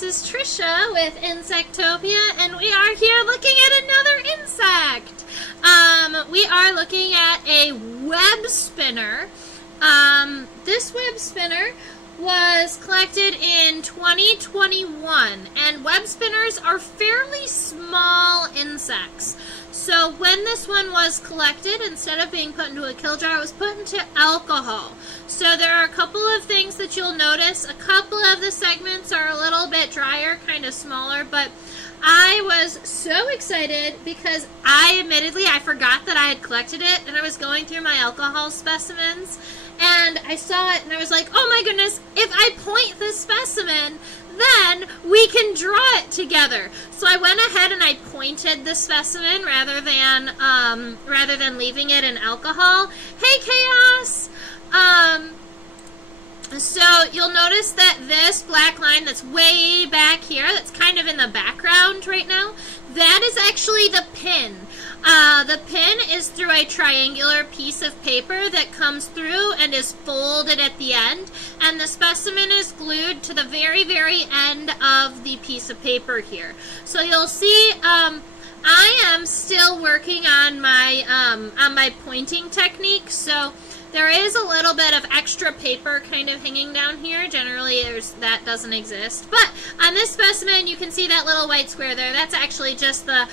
this is Trisha with Insectopia, and we are here looking at another insect. We are looking at a web spinner. This web spinner was collected in 2021, and web spinners are fairly small insects. So when this one was collected, instead of being put into a kill jar, it was put into alcohol. So there are a couple of things that you'll notice. A couple of the segments are a little bit drier, kind of smaller, but I was so excited because I forgot that I had collected it, and I was going through my alcohol specimens, and I saw it, and I was like, oh my goodness, if I point this specimen, then we can draw it together. So I went ahead and I pointed the specimen rather than leaving it in alcohol. Hey, Chaos! So you'll notice that this black line that's way back here, that's kind of in the background right now, that is actually the pin. The pin is through a triangular piece of paper that comes through and is folded at the end, and the specimen is glued to the very, very end of the piece of paper here. So you'll see, I am still working on my pointing technique, so there is a little bit of extra paper kind of hanging down here. Generally, that doesn't exist. But on this specimen, you can see that little white square there. That's actually just the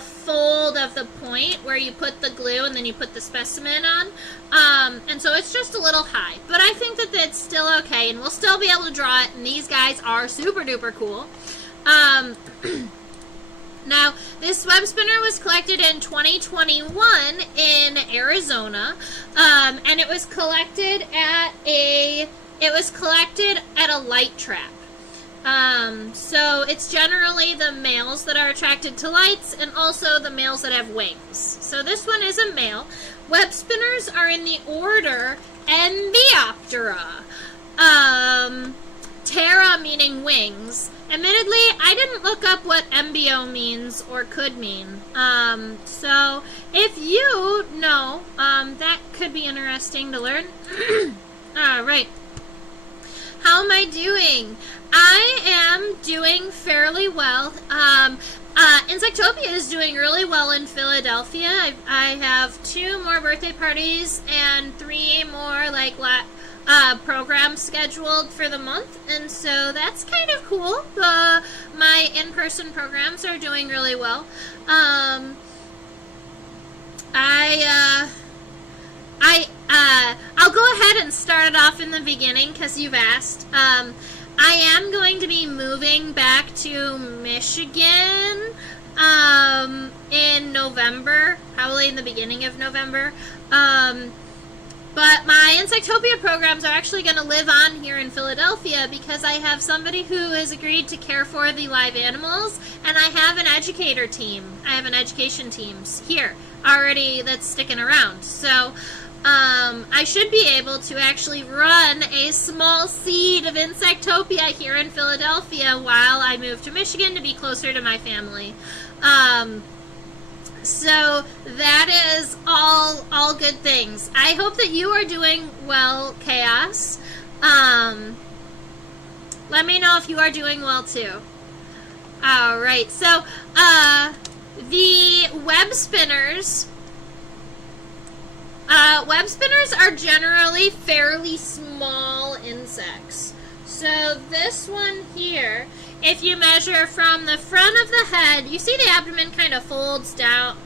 fold of the point where you put the glue and then you put the specimen on. And so it's just a little high. But I think that that's still okay, and we'll still be able to draw it, and these guys are super duper cool. Now, this web spinner was collected in 2021 in Arizona, and it was collected at a light trap. So it's generally the males that are attracted to lights, and also the males that have wings. So this one is a male. Web spinners are in the order Embioptera. Ptera meaning wings. Admittedly, I didn't look up what embryo means or could mean. So if you know, that could be interesting to learn. Alright. How am I doing? I am doing fairly well. Insectopia is doing really well in Philadelphia. I have 2 more birthday parties and 3 more programs scheduled for the month, and so that's kind of cool. My in-person programs are doing really well. I'll go ahead and start it off in the beginning because you've asked. I am going to be moving back to Michigan in November, probably in the beginning of November. But my Insectopia programs are actually going to live on here in Philadelphia because I have somebody who has agreed to care for the live animals, and I have an educator team. I have an education team here already that's sticking around. So I should be able to actually run a small seed of Insectopia here in Philadelphia while I move to Michigan to be closer to my family. So that is all good things. I hope that you are doing well, Chaos. Let me know if you are doing well too. Alright, so the web spinners are generally fairly small insects. So this one here, if you measure from the front of the head, you see the abdomen kind of folds down.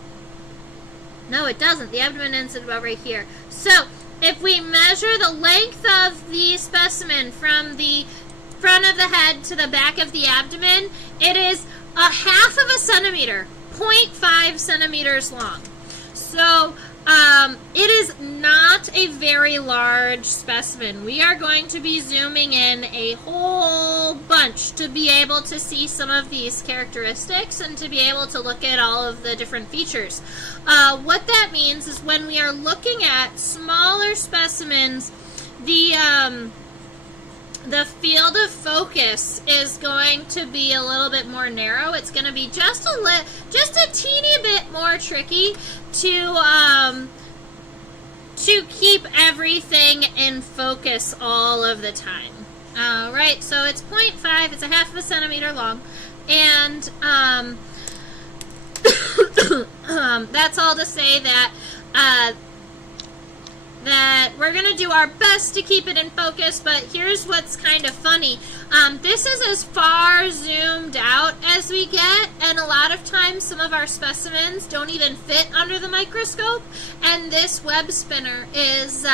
No, it doesn't. The abdomen ends about right here. So if we measure the length of the specimen from the front of the head to the back of the abdomen, it is 1/2 centimeter, 0.5 centimeters long. So it is not a very large specimen. We are going to be zooming in a whole bunch to be able to see some of these characteristics and to be able to look at all of the different features. What that means is when we are looking at smaller specimens, the field of focus is going to be a little bit more narrow. It's going to be just a teeny bit more tricky to keep everything in focus all of the time. All right, so it's 0.5. It's a half of a centimeter long, and that's all to say that that we're going to do our best to keep it in focus, but here's what's kind of funny. This is as far zoomed out as we get, and a lot of times some of our specimens don't even fit under the microscope, and this web spinner is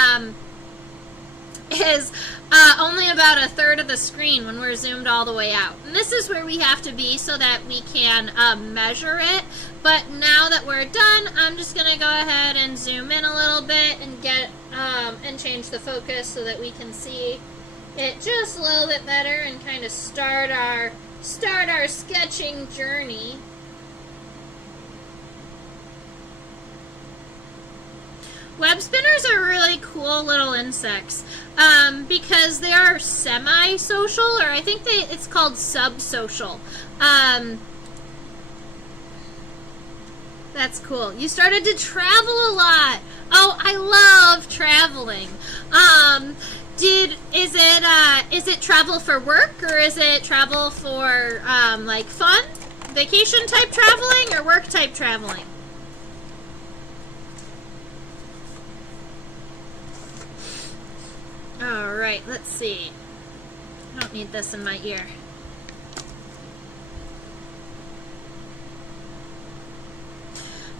only about a third of the screen when we're zoomed all the way out. And this is where we have to be so that we can measure it. But now that we're done, I'm just going to go ahead and zoom in a little bit and get and change the focus so that we can see it just a little bit better and kind of start our sketching journey. Web spinners are really cool little insects because they are semi-social, or I think it's called sub-social. That's cool. You started to travel a lot. Oh, I love traveling. Is it travel for work, or is it travel for like fun, vacation type traveling, or work type traveling? All right, let's see. I don't need this in my ear.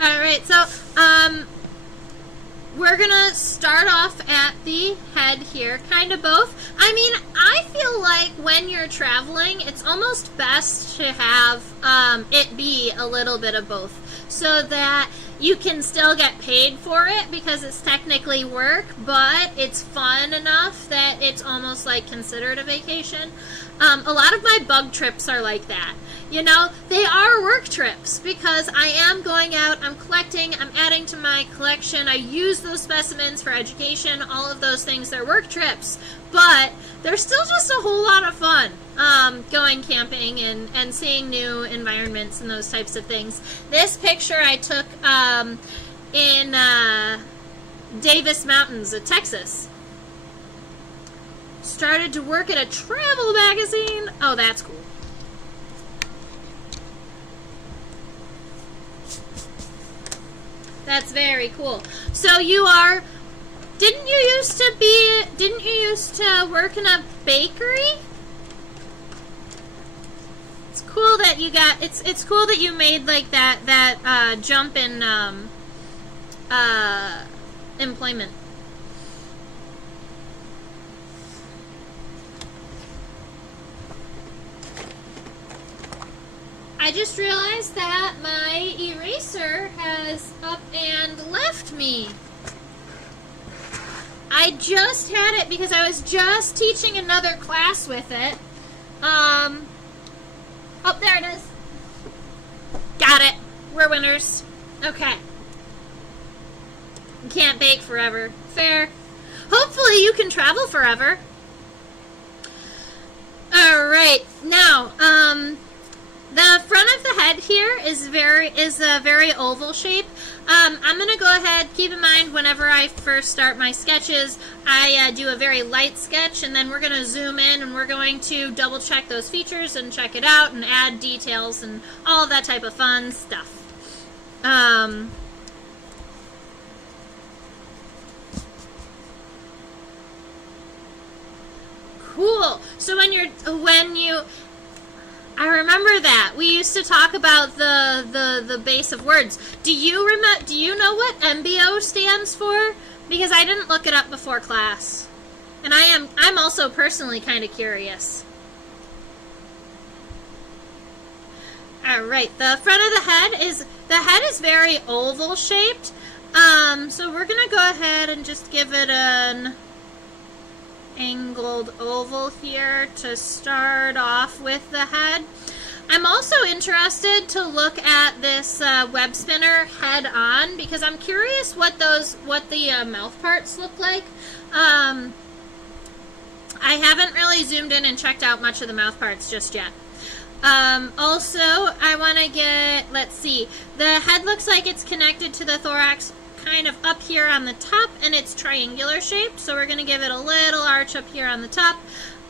All right, so we're gonna start off at the head here, kind of both. I mean, I feel like when you're traveling, it's almost best to have it be a little bit of both, so that you can still get paid for it because it's technically work, but it's fun enough that it's almost like considered a vacation. A lot of my bug trips are like that. You know, they are work trips because I am going out, I'm collecting, I'm adding to my collection, I use those specimens for education, all of those things. They're work trips, but they're still just a whole lot of fun. Going camping and seeing new environments and those types of things. This picture I took in Davis Mountains, Texas. Started to work at a travel magazine. Oh, that's cool. That's very cool. So you are, didn't you used to work in a bakery? It's cool that you got, it's cool that you made like that jump in employment. I just realized that my eraser has up and left me. I just had it because I was just teaching another class with it. Oh, there it is. Got it. We're winners. Okay. You can't bake forever. Fair. Hopefully you can travel forever. Alright. Now, the front of the head here is a very oval shape. I'm going to go ahead, keep in mind whenever I first start my sketches, I do a very light sketch, and then we're going to zoom in and we're going to double check those features and check it out and add details and all of that type of fun stuff. Cool. So I remember that. We used to talk about the base of words. Do you know what MBO stands for? Because I didn't look it up before class. And I'm also personally kind of curious. Alright, the front of the head is very oval shaped. So we're gonna go ahead and just give it an angled oval here to start off with the head. I'm also interested to look at this web spinner head on because I'm curious what the mouth parts look like. I haven't really zoomed in and checked out much of the mouth parts just yet. Also, I want to get, let's see, the head looks like it's connected to the thorax kind of up here on the top, and it's triangular shaped, so we're going to give it a little arch up here on the top.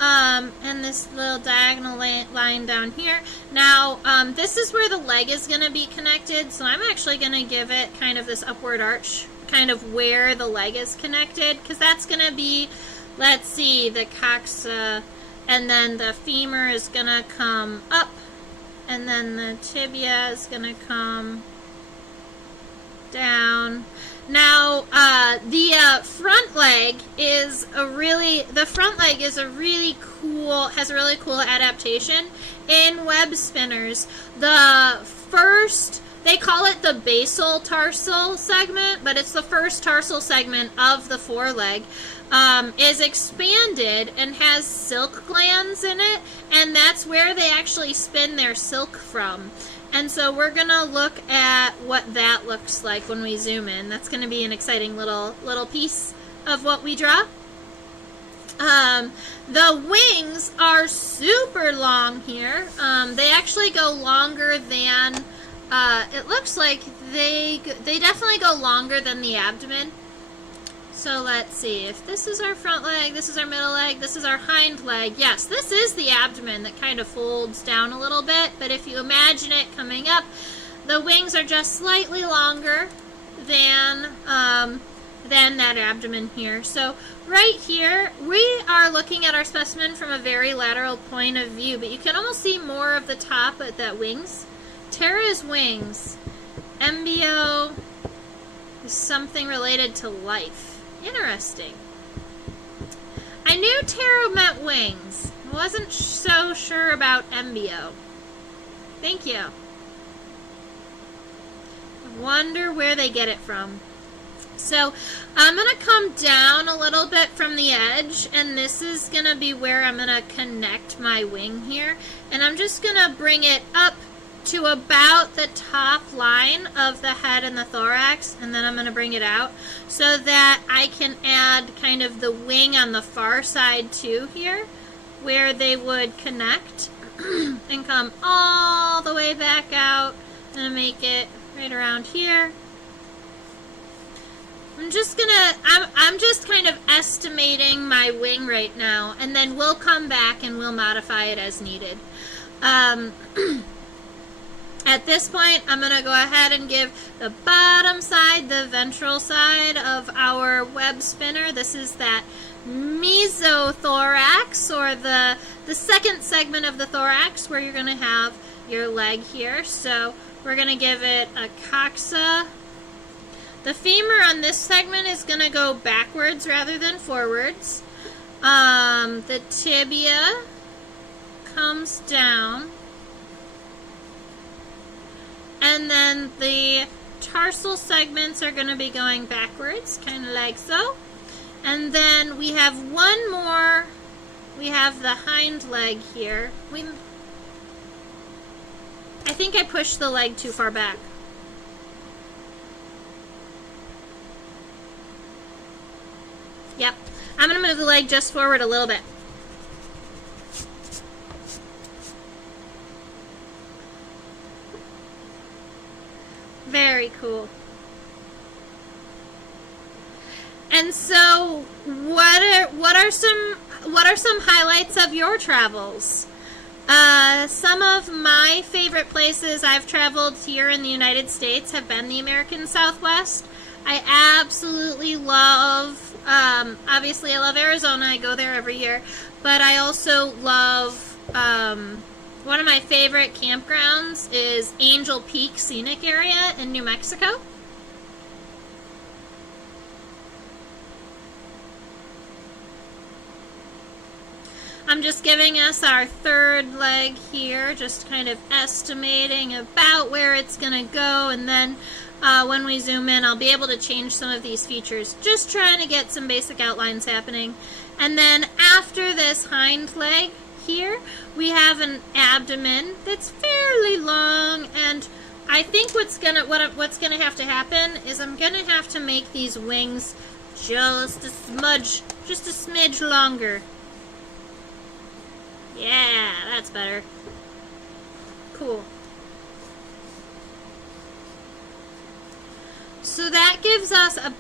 And this little diagonal line down here. Now, this is where the leg is going to be connected, so I'm actually going to give it kind of this upward arch, kind of where the leg is connected, because that's going to be, let's see, the coxa, and then the femur is going to come up, and then the tibia is going to come down. Now, the front leg is a really cool, has a really cool adaptation in web spinners. The first, they call it the basal tarsal segment, but it's the first tarsal segment of the foreleg, is expanded and has silk glands in it, and that's where they actually spin their silk from. And so we're going to look at what that looks like when we zoom in. That's going to be an exciting little piece of what we draw. The wings are super long here. They actually go longer than, it looks like they definitely go longer than the abdomen. So let's see, if this is our front leg, this is our middle leg, this is our hind leg. Yes, this is the abdomen that kind of folds down a little bit, but if you imagine it coming up, the wings are just slightly longer than that abdomen here. So right here, we are looking at our specimen from a very lateral point of view, but you can almost see more of the top at that wings. Tara's wings. Embryo is something related to life. Interesting. I knew Tara meant wings. I wasn't so sure about embryo. Thank you. I wonder where they get it from. So I'm going to come down a little bit from the edge, and this is going to be where I'm going to connect my wing here. And I'm just going to bring it up to about the top line of the head and the thorax, and then I'm going to bring it out so that I can add kind of the wing on the far side too here, where they would connect and come all the way back out and make it right around here. I'm just kind of estimating my wing right now, and then we'll come back and we'll modify it as needed. At this point, I'm going to go ahead and give the bottom side, the ventral side of our web spinner. This is that mesothorax, or the second segment of the thorax, where you're going to have your leg here. So we're going to give it a coxa. The femur on this segment is going to go backwards rather than forwards. The tibia comes down. And then the tarsal segments are going to be going backwards, kind of like so. And then we have one more. We have the hind leg here. I think I pushed the leg too far back. Yep. I'm going to move the leg just forward a little bit. Very cool. And so, what are some highlights of your travels? Some of my favorite places I've traveled here in the United States have been the American Southwest. I absolutely love, obviously I love Arizona, I go there every year, but I also love, one of my favorite campgrounds is Angel Peak Scenic Area in New Mexico. I'm just giving us our third leg here, just kind of estimating about where it's going to go, and then when we zoom in, I'll be able to change some of these features, just trying to get some basic outlines happening. And then after this hind leg here, we have an abdomen that's fairly long, and I think what's gonna have to happen is I'm gonna have to make these wings just a smidge longer. Yeah, that's better. Cool. So that gives us a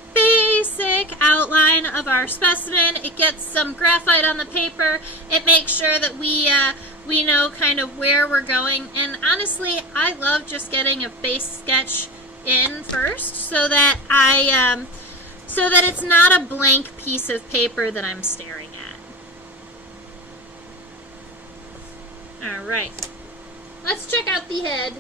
basic outline of our specimen. It gets some graphite on the paper. It makes sure that we know kind of where we're going. And honestly, I love just getting a base sketch in first so that so that it's not a blank piece of paper that I'm staring at. All right. Let's check out the head.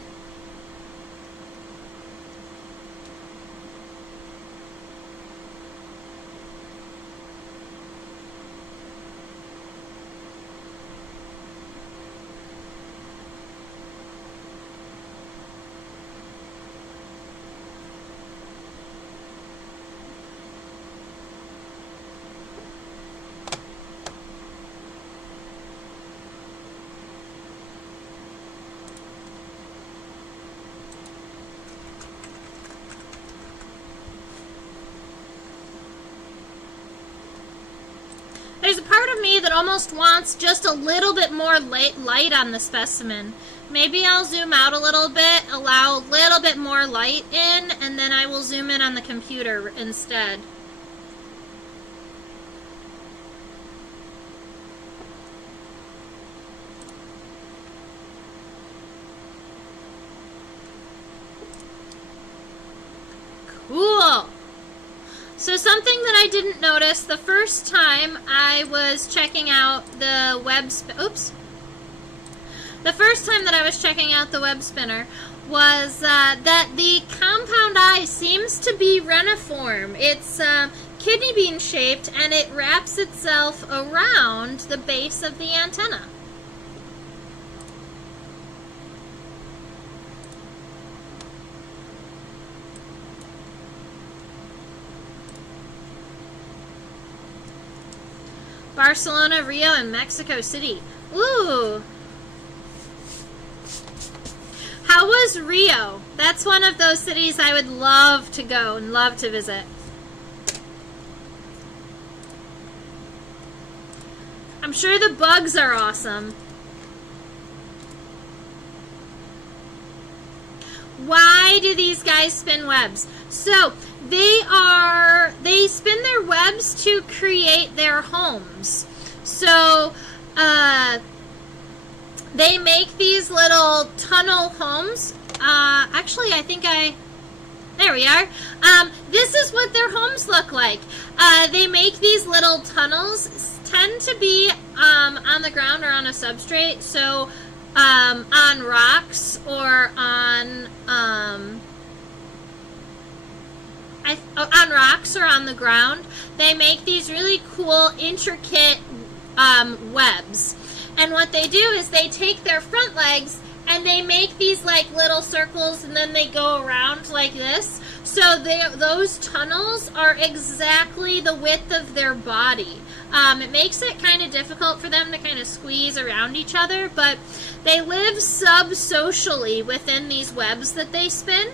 There's a part of me that almost wants just a little bit more light on the specimen. Maybe I'll zoom out a little bit, allow a little bit more light in, and then I will zoom in on the computer instead. Cool. So something that I didn't notice the first time I was checking out the the first time that I was checking out the Webspinner was that the compound eye seems to be reniform. It's kidney bean shaped and it wraps itself around the base of the antenna. Barcelona, Rio, and Mexico City. Ooh. How was Rio? That's one of those cities I would love to go and love to visit. I'm sure the bugs are awesome. Why do these guys spin webs? So they spin their webs to create their homes. So they make these little tunnel homes. Actually, I think there we are. This is what their homes look like. They make these little tunnels, tend to be on the ground or on a substrate. So on rocks or on rocks or on the ground. They make these really cool, intricate webs. And what they do is they take their front legs and they make these like little circles and then they go around like this. So those tunnels are exactly the width of their body. It makes it kind of difficult for them to kind of squeeze around each other, but they live sub-socially within these webs that they spin.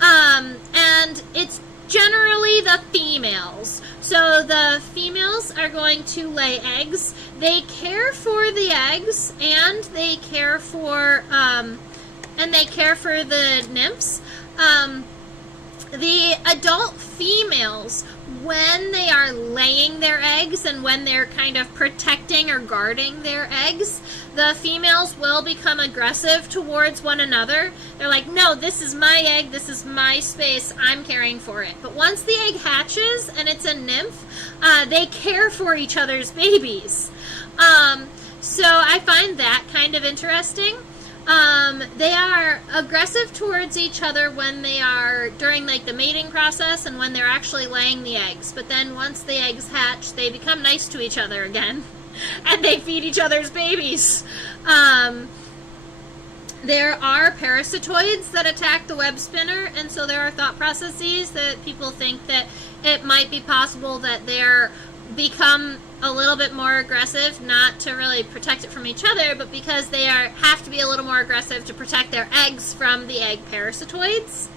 And it's generally the females. So the females are going to lay eggs. They care for the eggs and they care for the nymphs. The adult females, when they are laying their eggs and when they're kind of protecting or guarding their eggs, the females will become aggressive towards one another. They're like, no, this is my egg, this is my space, I'm caring for it. But once the egg hatches and it's a nymph, they care for each other's babies. So I find that kind of interesting. They are aggressive towards each other when they are during like the mating process and when they're actually laying the eggs. But then once the eggs hatch, they become nice to each other again. And they feed each other's babies. There are parasitoids that attack the web spinner, and so there are thought processes that people think that it might be possible that they're become a little bit more aggressive, not to really protect it from each other, but because they have to be a little more aggressive to protect their eggs from the egg parasitoids.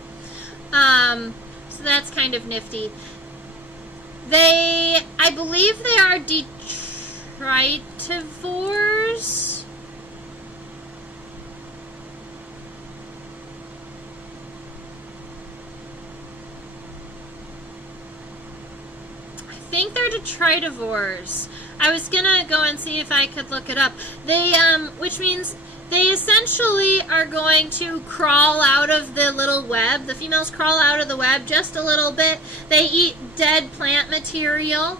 So that's kind of nifty. I believe they are detritivores. think they're detritivores. I was gonna go and see if I could look it up. They, which means they essentially are going to crawl out of the little web. The females crawl out of the web just a little bit. They eat dead plant material,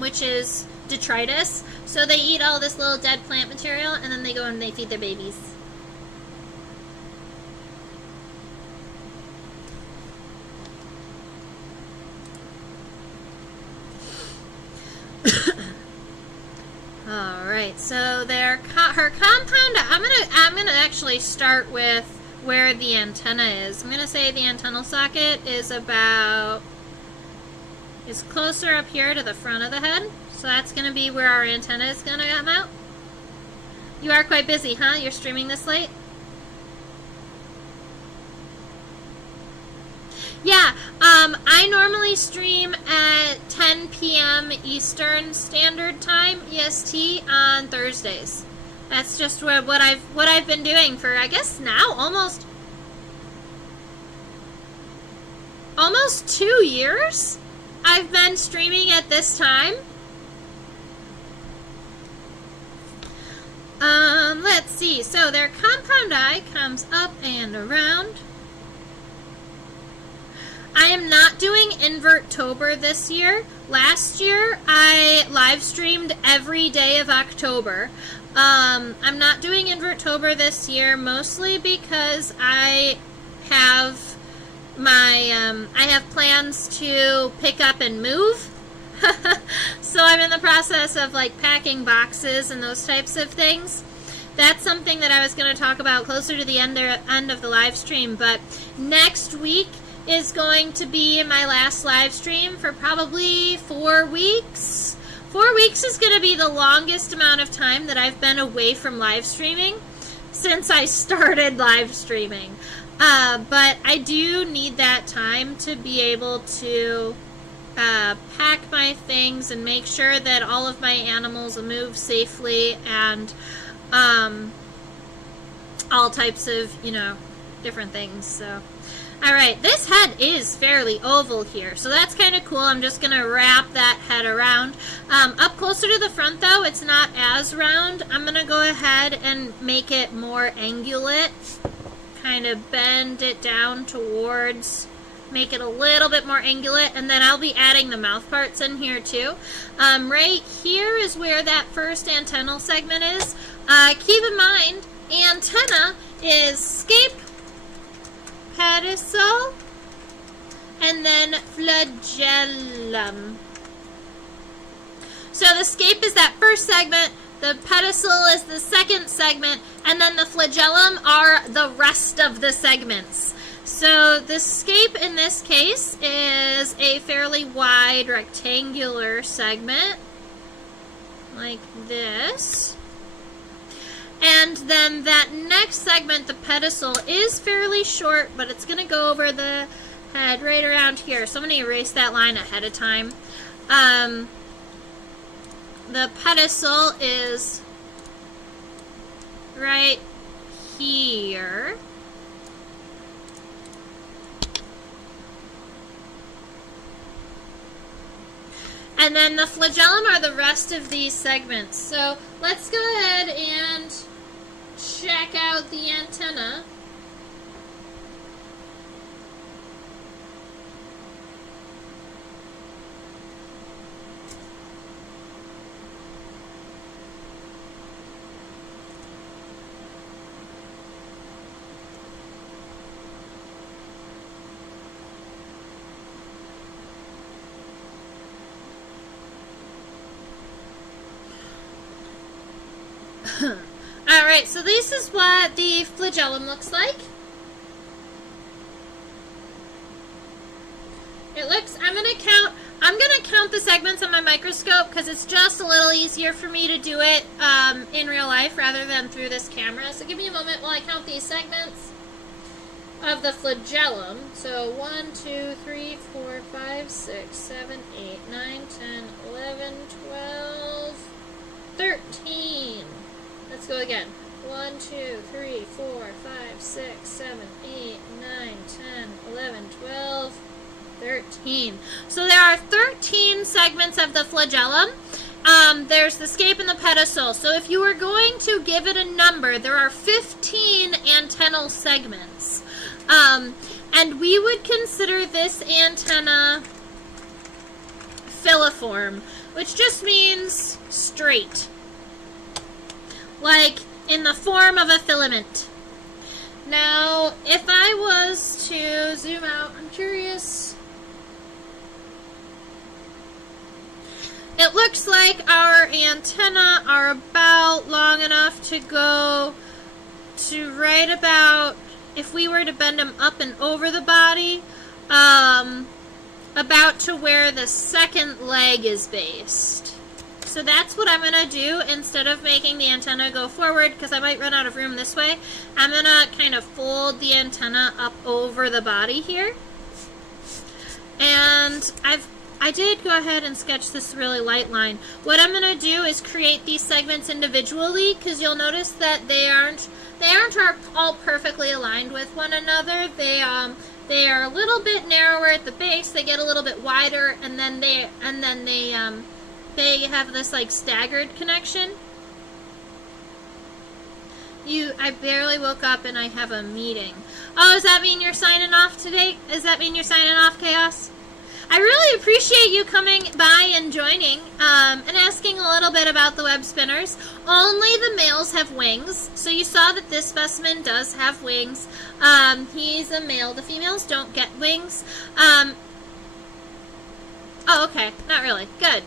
which is detritus. So they eat all this little dead plant material, and then they go and they feed their babies. All right, so her compound. I'm gonna actually start with where the antenna is. I'm gonna say the antennal socket is closer up here to the front of the head. So that's gonna be where our antenna is gonna come out. You are quite busy, huh? You're streaming this late? Yeah, I normally stream at 10 p.m. Eastern Standard Time, EST, on Thursdays. That's just what I've been doing for, I guess now almost 2 years. I've been streaming at this time. Let's see. So their compound eye comes up and around. I am not doing Inverttober this year. Last year, I live streamed every day of October. I'm not doing Inverttober this year, mostly because I have plans to pick up and move. So I'm in the process of like packing boxes and those types of things. That's something that I was going to talk about closer to the end of the live stream. But next week is going to be my last live stream for probably 4 weeks. 4 weeks is going to be the longest amount of time that I've been away from live streaming since I started live streaming. But I do need that time to be able to pack my things and make sure that all of my animals move safely and all types of, different things. So, all right, this head is fairly oval here, so that's kind of cool. I'm just going to wrap that head around. Up closer to the front, though, it's not as round. I'm going to go ahead and make it more angulate, kind of bend it down towards, make it a little bit more angulate, and then I'll be adding the mouth parts in here too. Right here is where that first antennal segment is. Keep in mind, antenna is scape, pedicel, and then flagellum. So the scape is that first segment, the pedicel is the second segment, and then the flagellum are the rest of the segments. So the scape in this case is a fairly wide rectangular segment, like this. And then that next segment, the pedicel, is fairly short, but it's going to go over the head right around here. So I'm going to erase that line ahead of time. The pedicel is right here. And then the flagellum are the rest of these segments. So let's go ahead and check out the antenna. Alright, so this is what the flagellum looks like. It looks, I'm gonna count the segments on my microscope because it's just a little easier for me to do it in real life rather than through this camera. So give me a moment while I count these segments of the flagellum. So 1, 2, 3, 4, 5, 6, 7, 8, 9, 10, 11, 12, 13. Let's go again. 1, 2, 3, 4, 5, 6, 7, 8, 9, 10, 11, 12, 13. 13. So there are 13 segments of the flagellum. There's the scape and the pedicel. So if you were going to give it a number, there are 15 antennal segments. And we would consider this antenna filiform, which just means straight, like in the form of a filament. Now, if I was to zoom out, I'm curious. It looks like our antennae are about long enough to go to right about, if we were to bend them up and over the body, about to where the second leg is based. So that's what I'm going to do instead of making the antenna go forward, because I might run out of room this way. I'm going to kind of fold the antenna up over the body here. And I did go ahead and sketch this really light line. What I'm going to do is create these segments individually, because you'll notice that they aren't all perfectly aligned with one another. They are a little bit narrower at the base. They get a little bit wider, and then they have this like staggered connection. I barely woke up and I have a meeting. Oh, does that mean you're signing off today? Does that mean you're signing off, Chaos? I really appreciate you coming by and joining and asking a little bit about the web spinners. Only the males have wings. So you saw that this specimen does have wings. He's a male. The females don't get wings. Oh, okay. Not really. Good.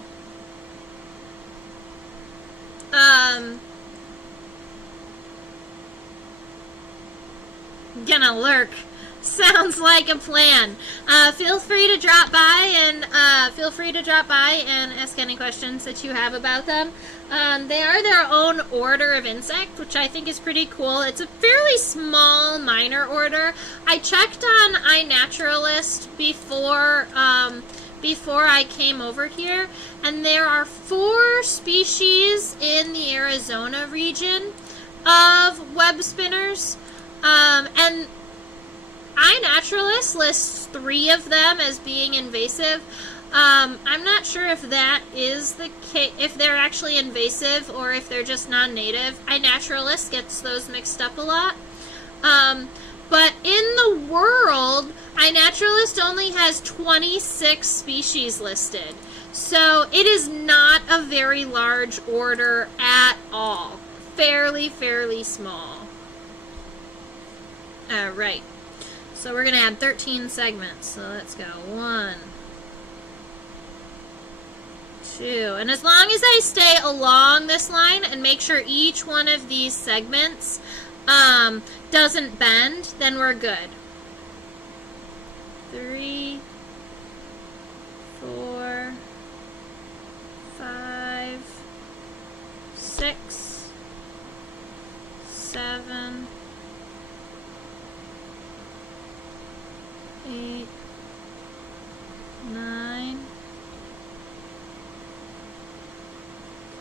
Gonna lurk. Sounds like a plan. Feel free to drop by and ask any questions that you have about them. They are their own order of insect, which I think is pretty cool. It's a fairly small minor order. I checked on iNaturalist before I came over here, and there are 4 species in the Arizona region of web spinners, and iNaturalist lists 3 of them as being invasive. I'm not sure if that is the case, if they're actually invasive or if they're just non-native. iNaturalist gets those mixed up a lot. But in the world, iNaturalist only has 26 species listed. So it is not a very large order at all. Fairly small. Alright. So we're going to add 13 segments. So let's go. 1, 2. And as long as I stay along this line and make sure each one of these segments doesn't bend, then we're good. 3, 4, 5, 6, 7, 8, 9,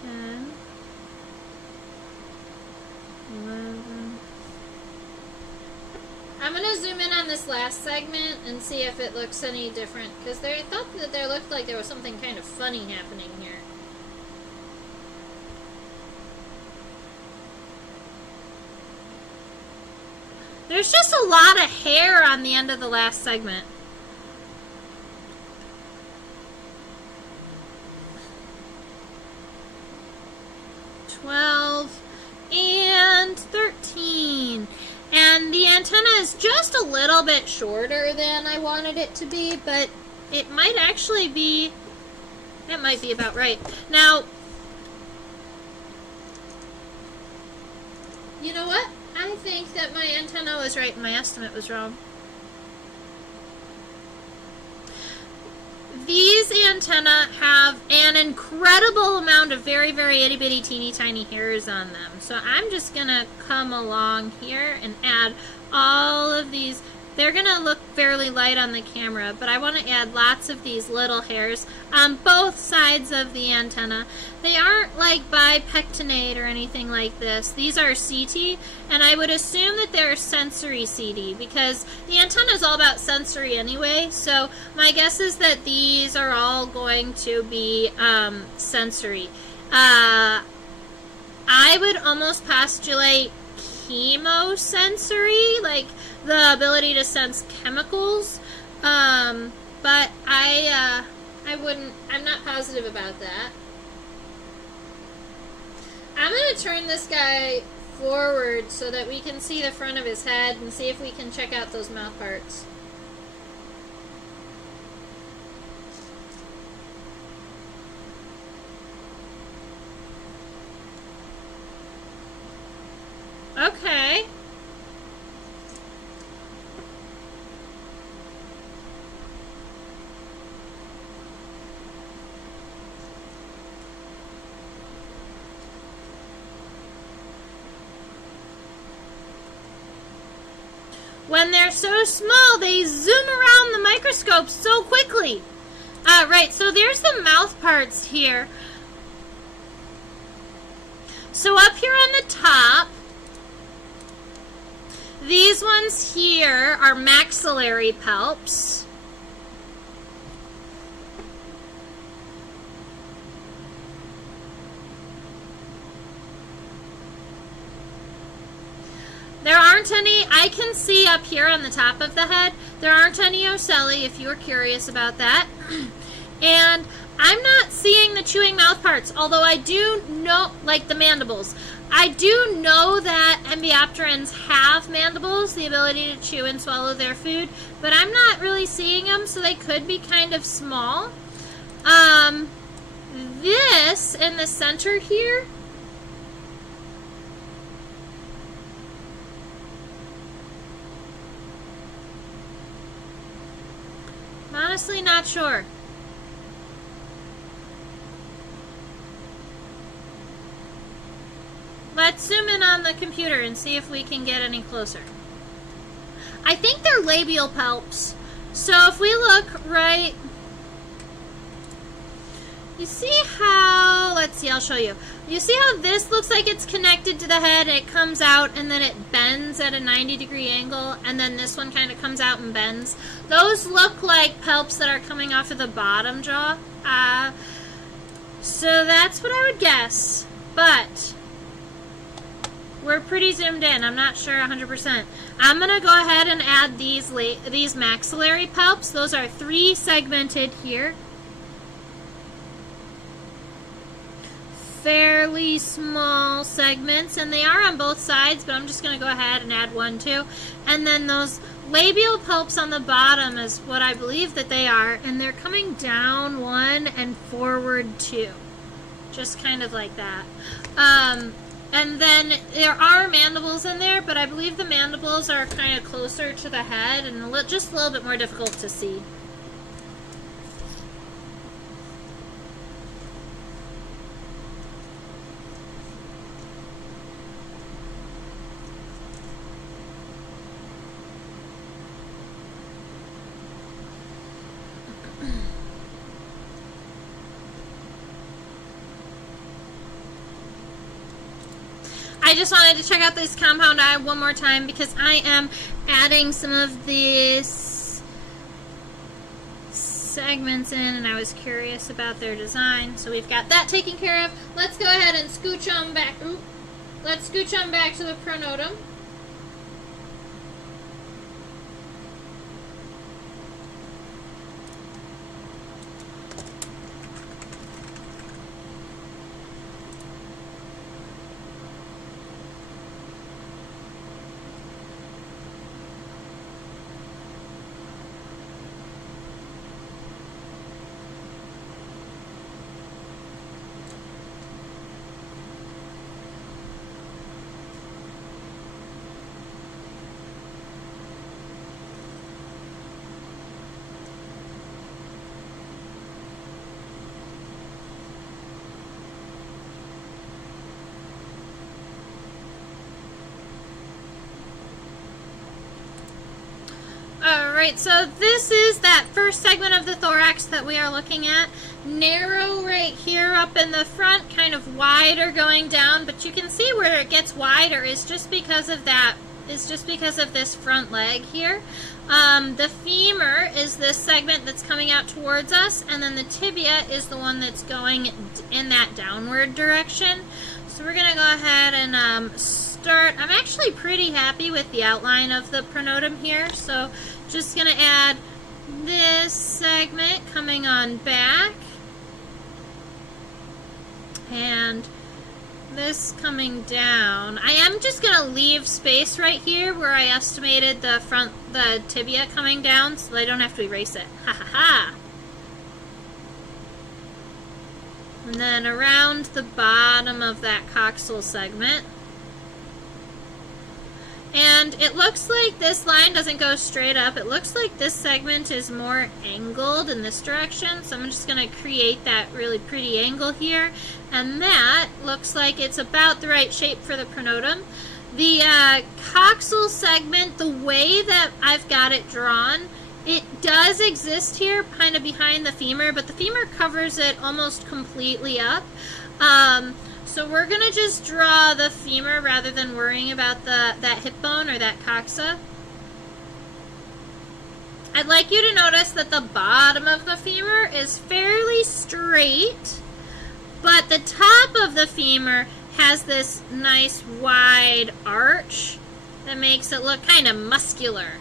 10, 11. I'm going to zoom in on this last segment and see if it looks any different, because I thought that there looked like there was something kind of funny happening here. There's just a lot of hair on the end of the last segment. And 13. And the antenna is just a little bit shorter than I wanted it to be, but it might actually be, that might be about right. Now, you know what? I think that my antenna was right and my estimate was wrong. These antennae have an incredible amount of very itty bitty teeny tiny hairs on them. So I'm just going to come along here and add all of these they're going to look fairly light on the camera, but I want to add lots of these little hairs on both sides of the antenna. They aren't like bipectinate or anything like this. These are CT, and I would assume that they're sensory CD because the antenna is all about sensory anyway, so my guess is that these are all going to be sensory. I would almost postulate chemosensory, like the ability to sense chemicals, but I'm not positive about that. I'm going to turn this guy forward so that we can see the front of his head and see if we can check out those mouth parts. Okay. When they're so small, they zoom around the microscope so quickly. Right, so there's the mouth parts here. So up here on the top, these ones here are maxillary palps. There aren't any, I can see up here on the top of the head, there aren't any ocelli if you were curious about that. And I'm not seeing the chewing mouth parts, although I do know, like the mandibles. I do know that Embiopterans have mandibles, the ability to chew and swallow their food, but I'm not really seeing them, so they could be kind of small. This in the center here, I'm honestly not sure. Let's zoom in on the computer and see if we can get any closer. I think they're labial palps. So if we look right, you see how, let's see, I'll show you. You see how this looks like it's connected to the head, and it comes out and then it bends at a 90-degree angle, and then this one kind of comes out and bends. Those look like palps that are coming off of the bottom jaw. So that's what I would guess, but we're pretty zoomed in. I'm not sure 100%. I'm going to go ahead and add these maxillary palps. Those are 3 segmented here. Fairly small segments, and they are on both sides, but I'm just going to go ahead and add 1 too. And then those labial palps on the bottom is what I believe that they are, and they're coming down 1 and forward 2. Just kind of like that. And then there are mandibles in there, but I believe the mandibles are kind of closer to the head and just a little bit more difficult to see. I just wanted to check out this compound eye one more time because I am adding some of these segments in, and I was curious about their design. So we've got that taken care of. Let's go ahead and scooch on back. Ooh. Let's scooch on back to the pronotum. Alright, so this is that first segment of the thorax that we are looking at. Narrow right here up in the front, kind of wider going down, but you can see where it gets wider is just because of this front leg here. The femur is this segment that's coming out towards us, and then the tibia is the one that's going in that downward direction. So we're going to go ahead and start. I'm actually pretty happy with the outline of the pronotum here, so just going to add this segment coming on back, and this coming down. I am just going to leave space right here where I estimated the tibia coming down so I don't have to erase it. Ha ha ha! And then around the bottom of that coxal segment. And it looks like this line doesn't go straight up. It looks like this segment is more angled in this direction. So I'm just going to create that really pretty angle here. And that looks like it's about the right shape for the pronotum. The coxal segment, the way that I've got it drawn, it does exist here kind of behind the femur, but the femur covers it almost completely up. So we're going to just draw the femur rather than worrying about that hip bone or that coxa. I'd like you to notice that the bottom of the femur is fairly straight, but the top of the femur has this nice wide arch that makes it look kind of muscular.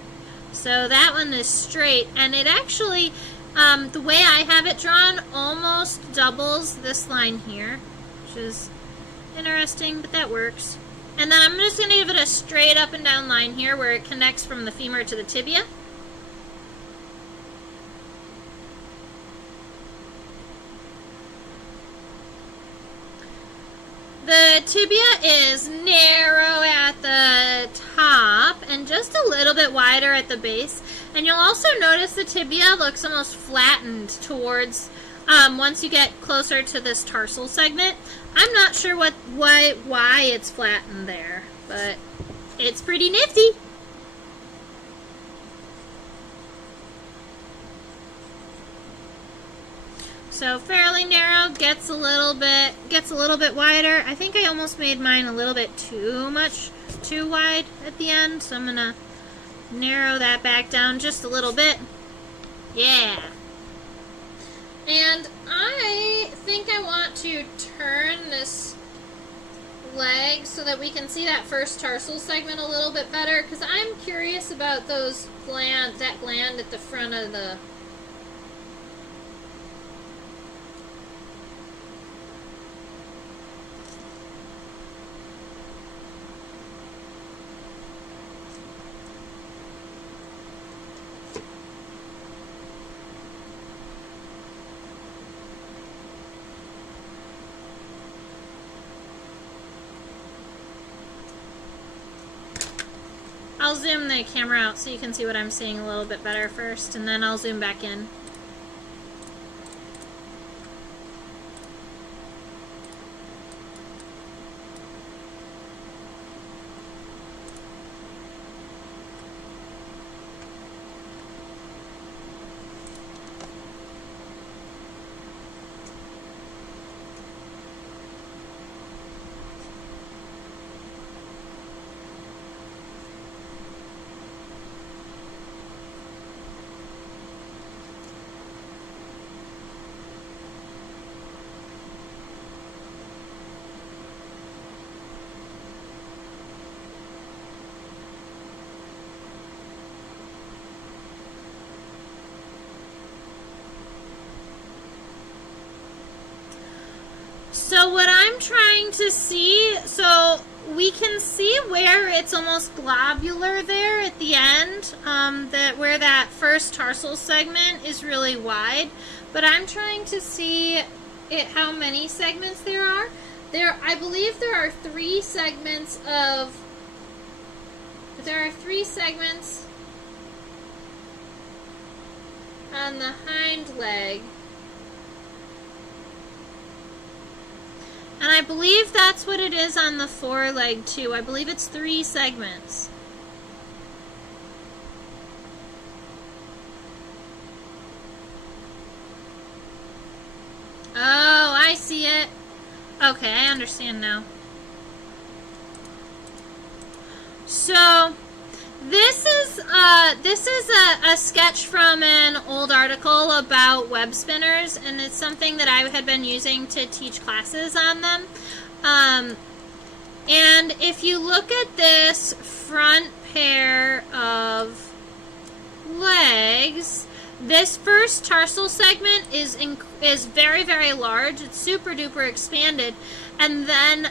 So that one is straight, and it actually, the way I have it drawn, almost doubles this line here, which is interesting, but that works. And then I'm just going to give it a straight up and down line here where it connects from the femur to the tibia. The tibia is narrow at the top and just a little bit wider at the base. And you'll also notice the tibia looks almost flattened towards, once you get closer to this tarsal segment. I'm not sure why it's flattened there, but it's pretty nifty. So fairly narrow, gets a little bit wider. I think I almost made mine a little bit too wide at the end, so I'm gonna narrow that back down just a little bit. Yeah. And I think I want to turn this leg so that we can see that first tarsal segment a little bit better, because I'm curious about that gland at the front of the... I'll zoom the camera out so you can see what I'm seeing a little bit better first, and then I'll zoom back in. So what I'm trying to see, so we can see where it's almost globular there at the end, where that first tarsal segment is really wide. But I'm trying to see how many segments there are. I believe there are 3 segments of... There are 3 segments on the hind leg. And I believe that's what it is on the foreleg too. I believe it's 3 segments. Okay, I understand now. So this is a sketch from an old article about web spinners, and it's something that I had been using to teach classes on them. And if you look at this front pair of legs, this first tarsal segment is very, very large. It's super duper expanded. And then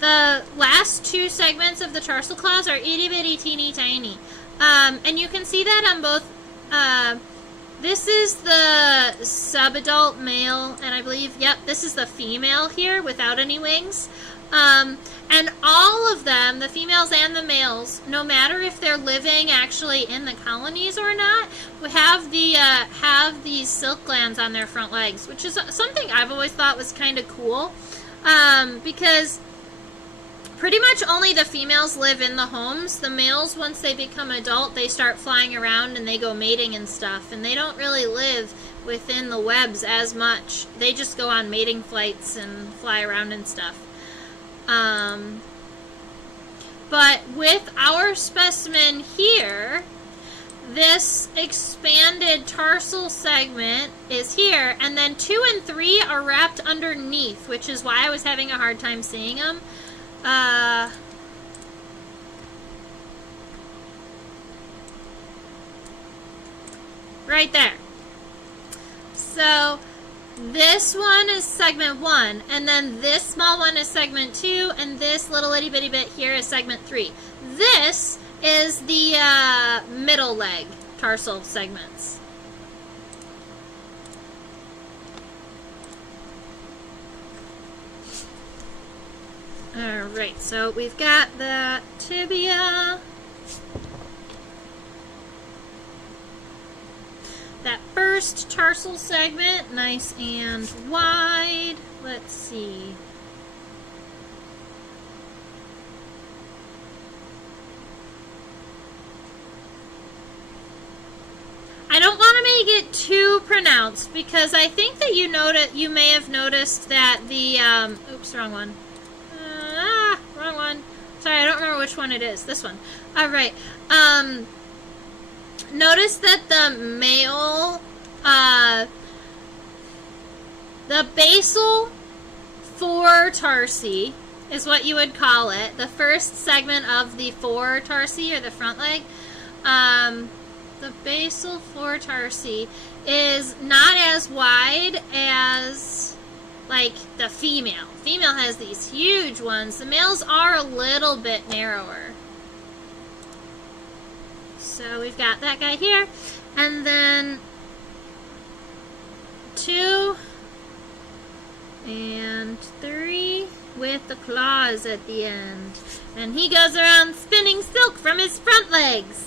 the last two segments of the tarsal claws are itty bitty teeny tiny. And you can see that on both. This is the subadult male, and I believe, yep, this is the female here without any wings. And all of them, the females and the males, no matter if they're living actually in the colonies or not, have these silk glands on their front legs, which is something I've always thought was kind of cool, because pretty much only the females live in the homes. The males, once they become adult, they start flying around and they go mating and stuff, and they don't really live within the webs as much. They just go on mating flights and fly around and stuff. But with our specimen here, this expanded tarsal segment is here, and then 2 and 3 are wrapped underneath, which is why I was having a hard time seeing them. Right there. So this one is segment 1, and then this small one is segment 2, and this little itty bitty bit here is segment 3. This is the middle leg tarsal segments. Alright, so we've got the tibia. That first tarsal segment, nice and wide. Let's see. I don't want to make it too pronounced because I think that you may have noticed that the oops, wrong one. Wrong one. Sorry, I don't remember which one it is. This one. All right. Notice that the male, the basal foretarsi is what you would call it. The first segment of the foretarsi, or the front leg. The basal foretarsi is not as wide as, like, the female. Female has these huge ones. The males are a little bit narrower. So we've got that guy here, and then 2 and 3 with the claws at the end. And he goes around spinning silk from his front legs.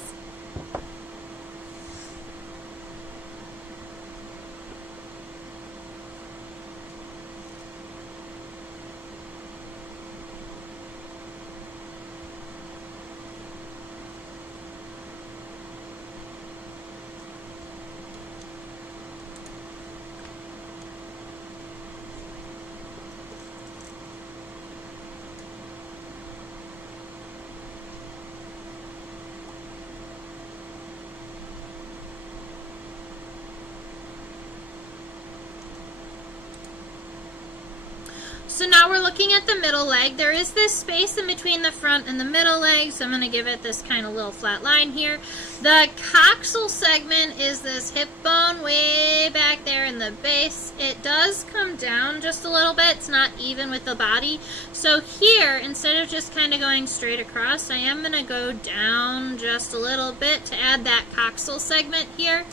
So now we're looking at the middle leg. There is this space in between the front and the middle leg, so I'm going to give it this kind of little flat line here. The coxal segment is this hip bone way back there in the base. It does come down just a little bit. It's not even with the body. So here, instead of just kind of going straight across, I am going to go down just a little bit to add that coxal segment here.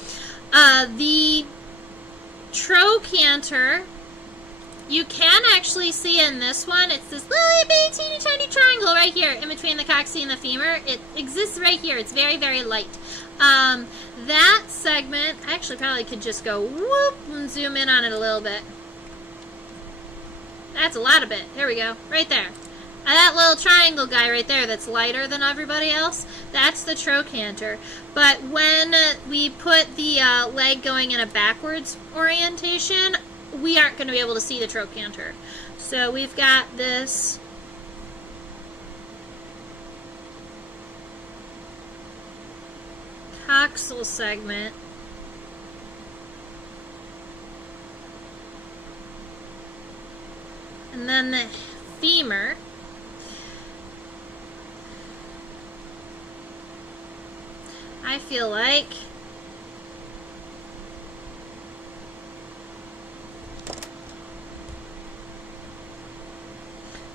The trochanter, you can actually see in this one, it's this little bitty teeny tiny triangle right here in between the coccyx and the femur. It exists right here. It's very, very light. That segment, I actually probably could just go whoop and zoom in on it a little bit. That's a lot of it. There we go. Right there. That little triangle guy right there that's lighter than everybody else, that's the trochanter. But when we put the leg going in a backwards orientation, we aren't going to be able to see the trochanter. So we've got this coxal segment. And then the femur. I feel like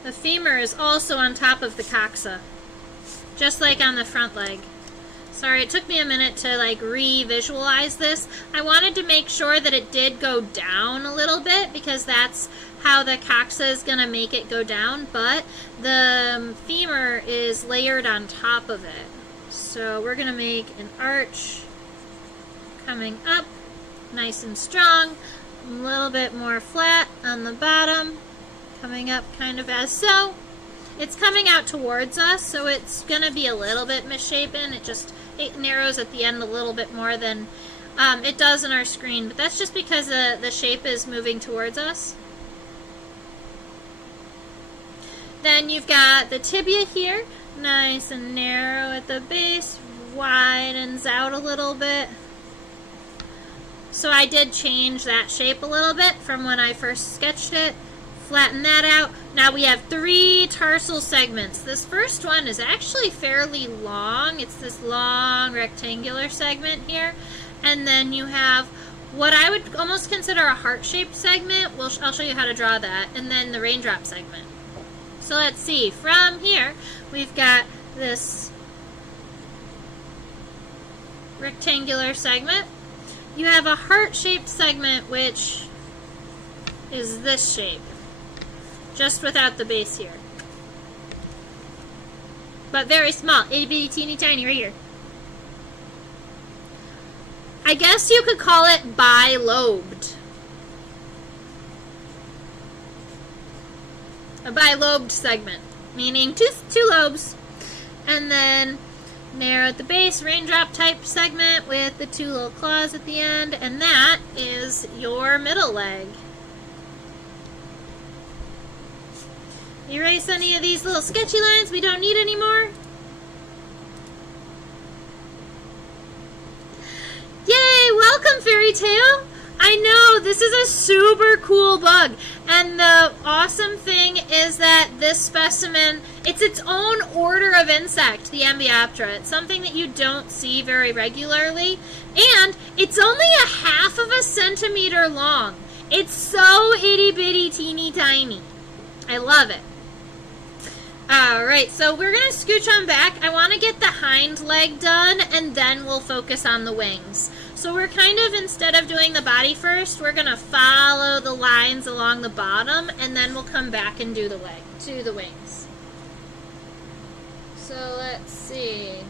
the femur is also on top of the coxa, just like on the front leg. Sorry, it took me a minute to like re-visualize this. I wanted to make sure that it did go down a little bit because that's how the coxa is going to make it go down, but the femur is layered on top of it. So we're going to make an arch coming up, nice and strong, a little bit more flat on the bottom, coming up kind of as so. It's coming out towards us, so it's going to be a little bit misshapen. It narrows at the end a little bit more than it does in our screen, but that's just because the shape is moving towards us. Then you've got the tibia here, nice and narrow at the base, widens out a little bit. So I did change that shape a little bit from when I first sketched it. Flatten that out. Now we have 3 tarsal segments. This first one is actually fairly long. It's this long rectangular segment here. And then you have what I would almost consider a heart-shaped segment. I'll show you how to draw that. And then the raindrop segment. So let's see. From here, we've got this rectangular segment. You have a heart-shaped segment, which is this shape. Just without the base here. But very small. Itty bitty teeny tiny right here. I guess you could call it bilobed. A bilobed segment. Meaning two lobes. And then narrow at the base, raindrop type segment with the 2 little claws at the end. And that is your middle leg. Erase any of these little sketchy lines we don't need anymore. Yay! Welcome, Fairy Tale! I know, this is a super cool bug. And the awesome thing is that this specimen, it's its own order of insect, the Ambioptera. It's something that you don't see very regularly. And it's only a 1/2 centimeter long. It's so itty bitty teeny tiny. I love it. Alright, so we're going to scooch on back. I want to get the hind leg done, and then we'll focus on the wings. So we're kind of, instead of doing the body first, we're going to follow the lines along the bottom, and then we'll come back and do the wings. So let's see.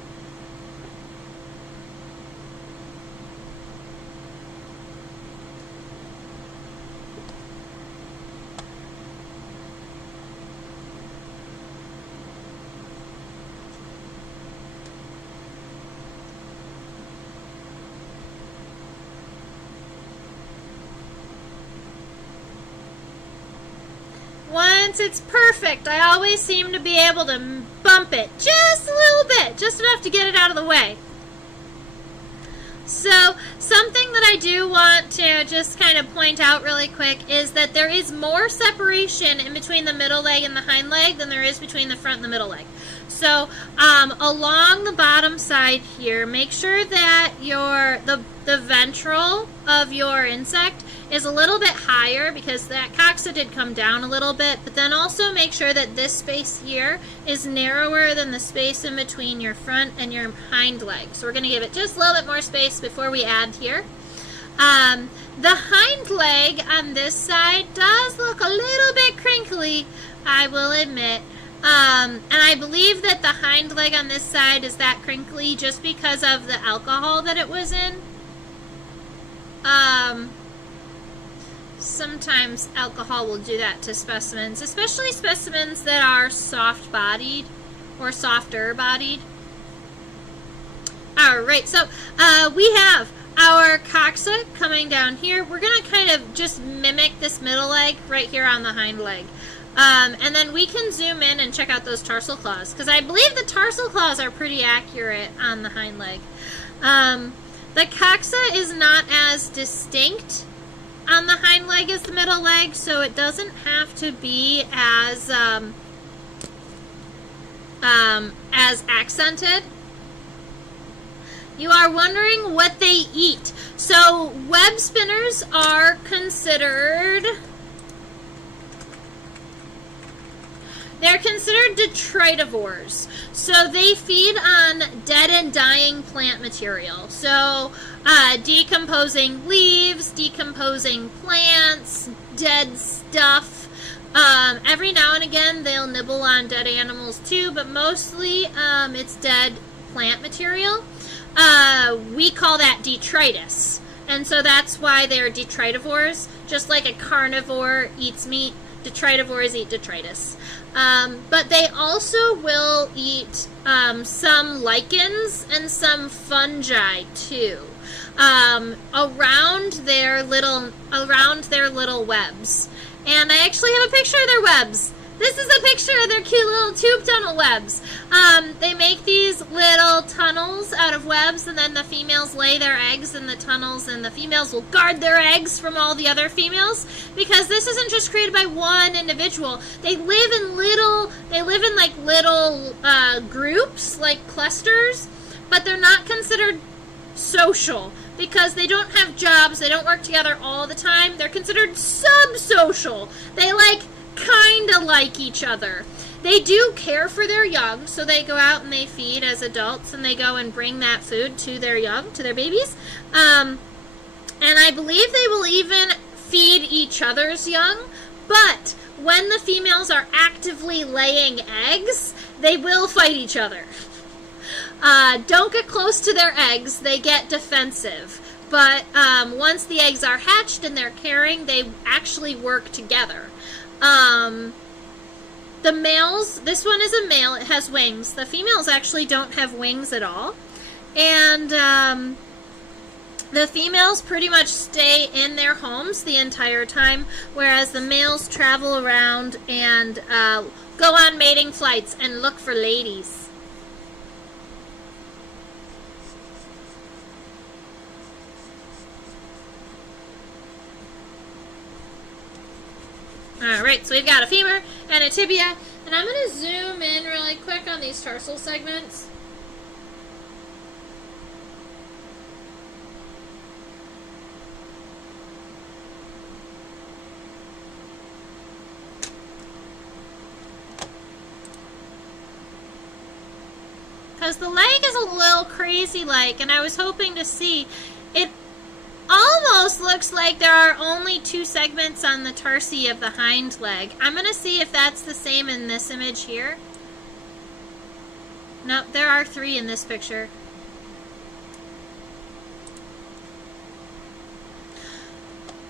Once it's perfect, I always seem to be able to bump it just a little bit, just enough to get it out of the way. So something that I do want to just kind of point out really quick is that there is more separation in between the middle leg and the hind leg than there is between the front and the middle leg. So along the bottom side here, make sure that the ventral of your insect is a little bit higher because that coxa did come down a little bit, but then also make sure that this space here is narrower than the space in between your front and your hind leg. So we're going to give it just a little bit more space before we add here. The hind leg on this side does look a little bit crinkly, I will admit. And I believe that the hind leg on this side is that crinkly just because of the alcohol that it was in. Sometimes alcohol will do that to specimens, especially specimens that are soft-bodied or softer-bodied. Alright, so we have our coxa coming down here. We're going to kind of just mimic this middle leg right here on the hind leg. And then we can zoom in and check out those tarsal claws, because I believe the tarsal claws are pretty accurate on the hind leg. The coxa is not as distinct on the hind leg as the middle leg, so it doesn't have to be as accented. You are wondering what they eat. So web spinners are considered... They're considered detritivores. So they feed on dead and dying plant material. So decomposing leaves, decomposing plants, dead stuff. Every now and again they'll nibble on dead animals too, but mostly it's dead plant material. We call that detritus. And so that's why they're detritivores. Just like a carnivore eats meat, detritivores eat detritus. But they also will eat some lichens and some fungi too, around their little webs. And I actually have a picture of their webs. This is a picture of their cute little tube tunnel webs. They make these little tunnels out of webs, and then the females lay their eggs in the tunnels, and the females will guard their eggs from all the other females, because this isn't just created by one individual. They live in little groups, like clusters, but they're not considered social, because they don't have jobs, they don't work together all the time. They're considered subsocial. They kind of like each other. They do care for their young, so they go out and they feed as adults, and they go and bring that food to their young, to their babies. And I believe they will even feed each other's young, but when the females are actively laying eggs, they will fight each other. Don't get close to their eggs, they get defensive. But once the eggs are hatched and they're carrying, they actually work together. The males, this one is a male, it has wings. The females actually don't have wings at all. And the females pretty much stay in their homes the entire time, whereas the males travel around and go on mating flights and look for ladies. Alright, so we've got a femur and a tibia, and I'm going to zoom in really quick on these tarsal segments. Because the leg is a little crazy-like, and I was hoping to see it. Almost looks like there are only 2 segments on the tarsi of the hind leg. I'm going to see if that's the same in this image here. Nope, there are 3 in this picture.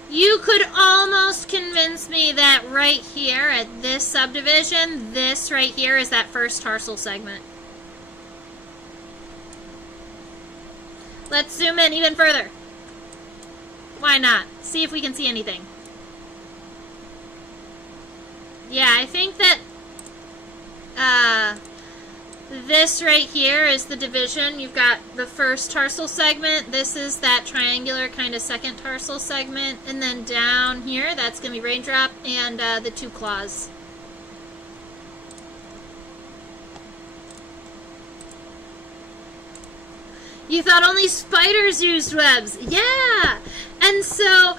You could almost convince me that right here at this subdivision, this right here is that first tarsal segment. Let's zoom in even further. Why not? See if we can see anything. Yeah, I think that this right here is the division. You've got the first tarsal segment. This is that triangular kind of second tarsal segment. And then down here, that's going to be raindrop and the 2 claws. You thought only spiders used webs. Yeah! And so,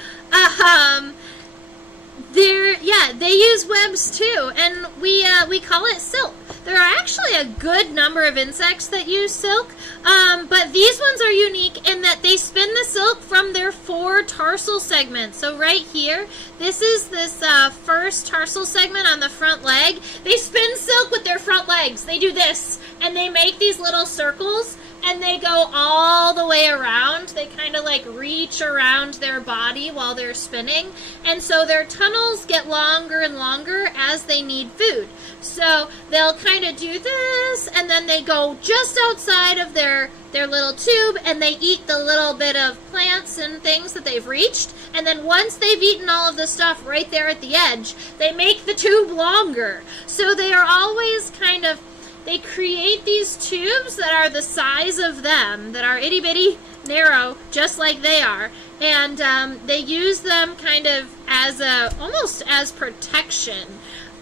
they use webs too, and we call it silk. There are actually a good number of insects that use silk, but these ones are unique in that they spin the silk from their 4 tarsal segments. So right here, this is this first tarsal segment on the front leg. They spin silk with their front legs. They do this, and they make these little circles, and they go all the way around. They kind of reach around their body while they're spinning. And so their tunnels get longer and longer as they need food. So they'll kind of do this, and then they go just outside of their little tube, and they eat the little bit of plants bugs and things that they've reached, and then once they've eaten all of the stuff right there at the edge, they make the tube longer. So they are always kind of, they create these tubes that are the size of them, that are itty-bitty, narrow, just like they are, and they use them kind of as almost as protection.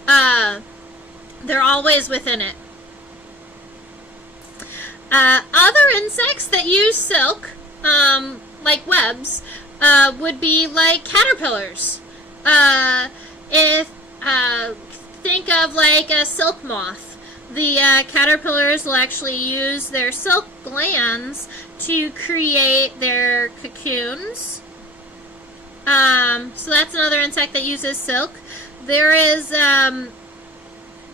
They're always within it. Other insects that use silk, like webs, would be like caterpillars. Think of like a silk moth. The caterpillars will actually use their silk glands to create their cocoons. So that's another insect that uses silk. There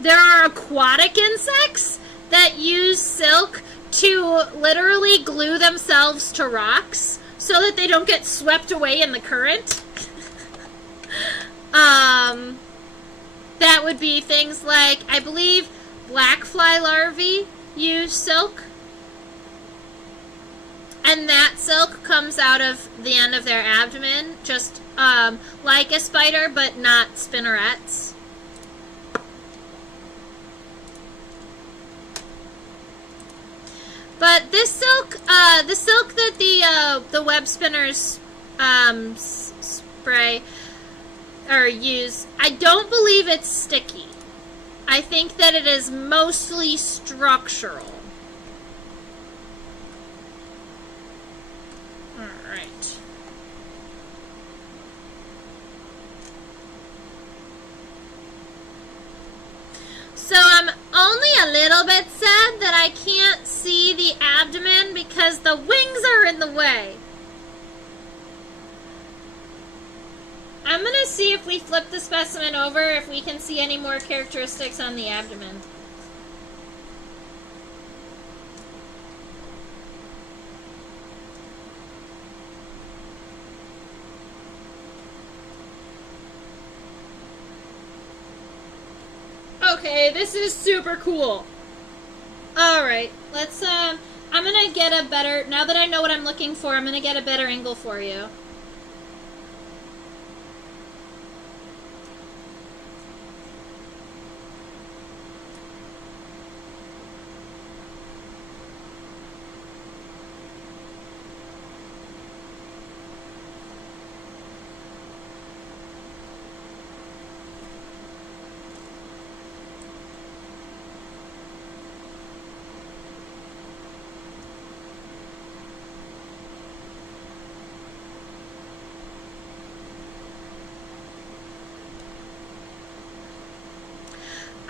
are aquatic insects that use silk to literally glue themselves to rocks so that they don't get swept away in the current. That would be things like, I believe, black fly larvae use silk. And that silk comes out of the end of their abdomen, just like a spider, but not spinnerets. But this silk, the silk that the web spinners spray or use, I don't believe it's sticky. I think that it is mostly structural. Alright. So I'm only a little bit sad that I can't see the abdomen because the wings are in the way. I'm going to see if we flip the specimen over, if we can see any more characteristics on the abdomen. Okay, this is super cool. Alright, let's, I'm going to get a better, now that I know what I'm looking for, I'm going to get a better angle for you.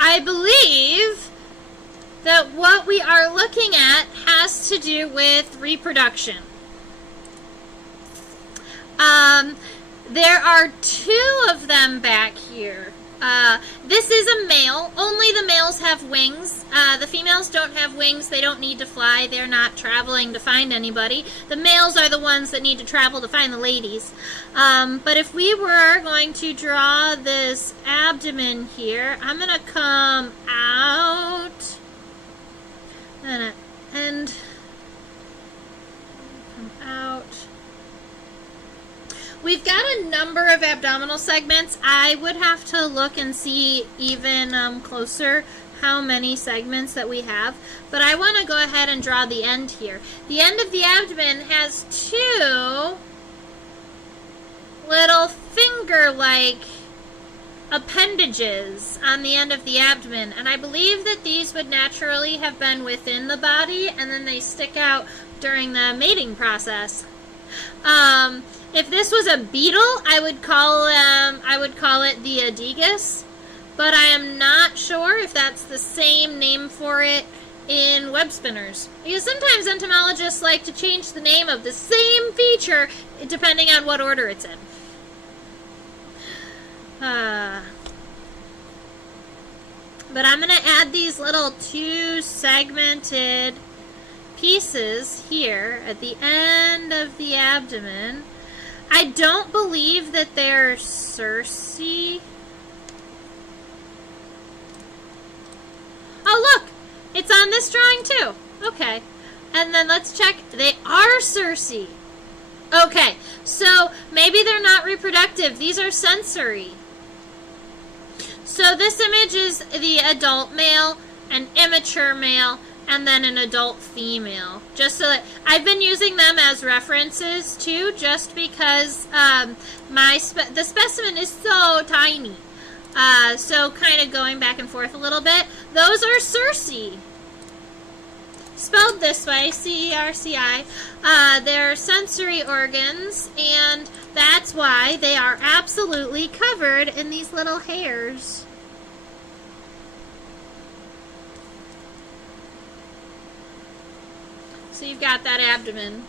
I believe that what we are looking at has to do with reproduction. There are two of them back here. This is a male. Only the males have wings. The females don't have wings. They don't need to fly. They're not traveling to find anybody. The males are the ones that need to travel to find the ladies. But if we were going to draw this abdomen here, I'm going to come out and come out. We've got a number of abdominal segments. I would have to look and see even closer how many segments that we have. But I want to go ahead and draw the end here. The end of the abdomen has two little finger-like appendages on the end of the abdomen. And I believe that these would naturally have been within the body, and then they stick out during the mating process. If this was a beetle, I would call it the Adigus, but I am not sure if that's the same name for it in web spinners. Because sometimes entomologists like to change the name of the same feature depending on what order it's in. But I'm going to add these little two segmented pieces here at the end of the abdomen. I don't believe that they're Circe. Oh, look! It's on this drawing, too. Okay. And then let's check. They are Circe. Okay. maybe they're not reproductive. These are sensory. So this image is the adult male, an immature male, and then an adult female. Just so that I've been using them as references too, just because the specimen is so tiny. So kind of going back and forth a little bit. Those are cerci. Spelled this way, C-E-R-C-I. They're sensory organs, and that's why they are absolutely covered in these little hairs. So you've got that abdomen.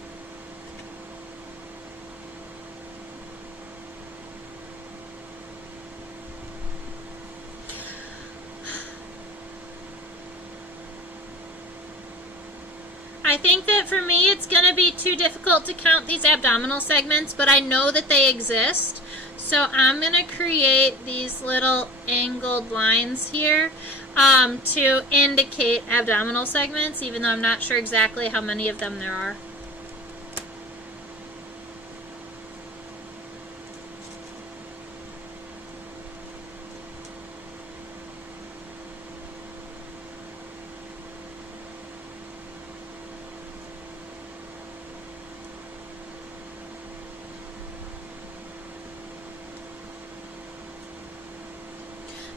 I think that for me it's going to be too difficult to count these abdominal segments, but I know that they exist. So I'm going to create these little angled lines here to indicate abdominal segments, even though I'm not sure exactly how many of them there are.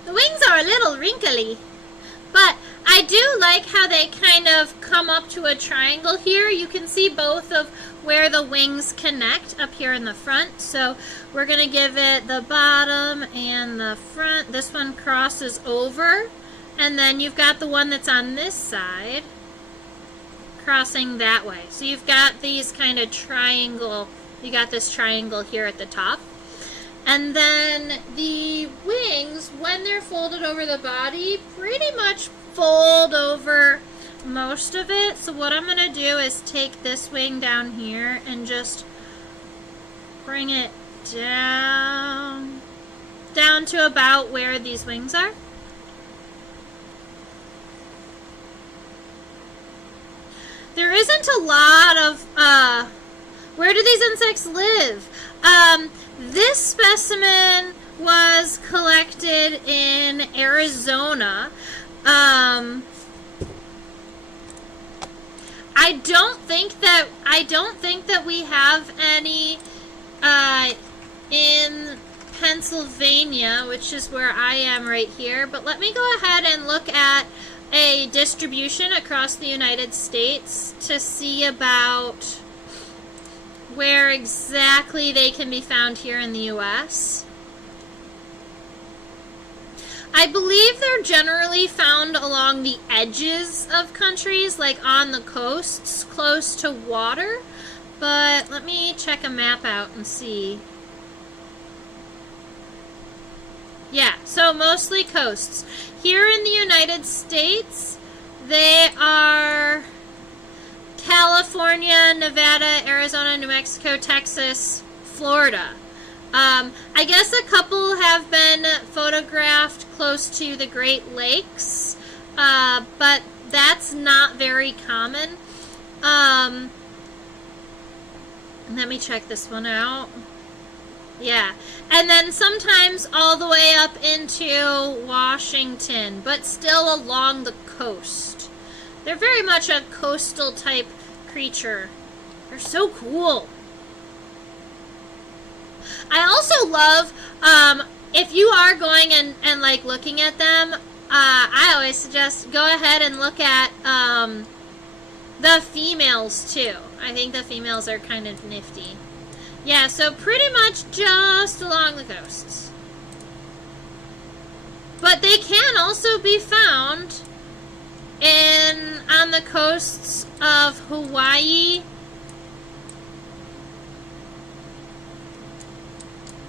The wings are a little wrinkly, but I do like how they kind of come up to a triangle here. You can see both of where the wings connect up here in the front. So we're going to give it the bottom and the front. This one crosses over, and then you've got the one that's on this side crossing that way. So you've got these kind of triangle, you got this triangle here at the top. And then the wings, when they're folded over the body, pretty much fold over most of it. So what I'm going to do is take this wing down here and just bring it down to about where these wings are. There isn't a lot of, where do these insects live? This specimen was collected in Arizona. I don't think that we have any in Pennsylvania, which is where I am right here. But let me go ahead and look at a distribution across the United States to see about where exactly they can be found here in the U.S. I believe they're generally found along the edges of countries, like on the coasts, close to water. But let me check a map out and see. Yeah, so mostly coasts. Here in the United States, they are California, Nevada, Arizona, New Mexico, Texas, Florida. I guess a couple have been photographed close to the Great Lakes, but that's not very common. Let me check this one out. Yeah, and then sometimes all the way up into Washington, but still along the coast. They're very much a coastal type creature. They're so cool. I also love, if you are going and like looking at them, I always suggest go ahead and look at the females too. I think the females are kind of nifty. Yeah, so pretty much just along the coasts. But they can also be found on the coasts of Hawaii.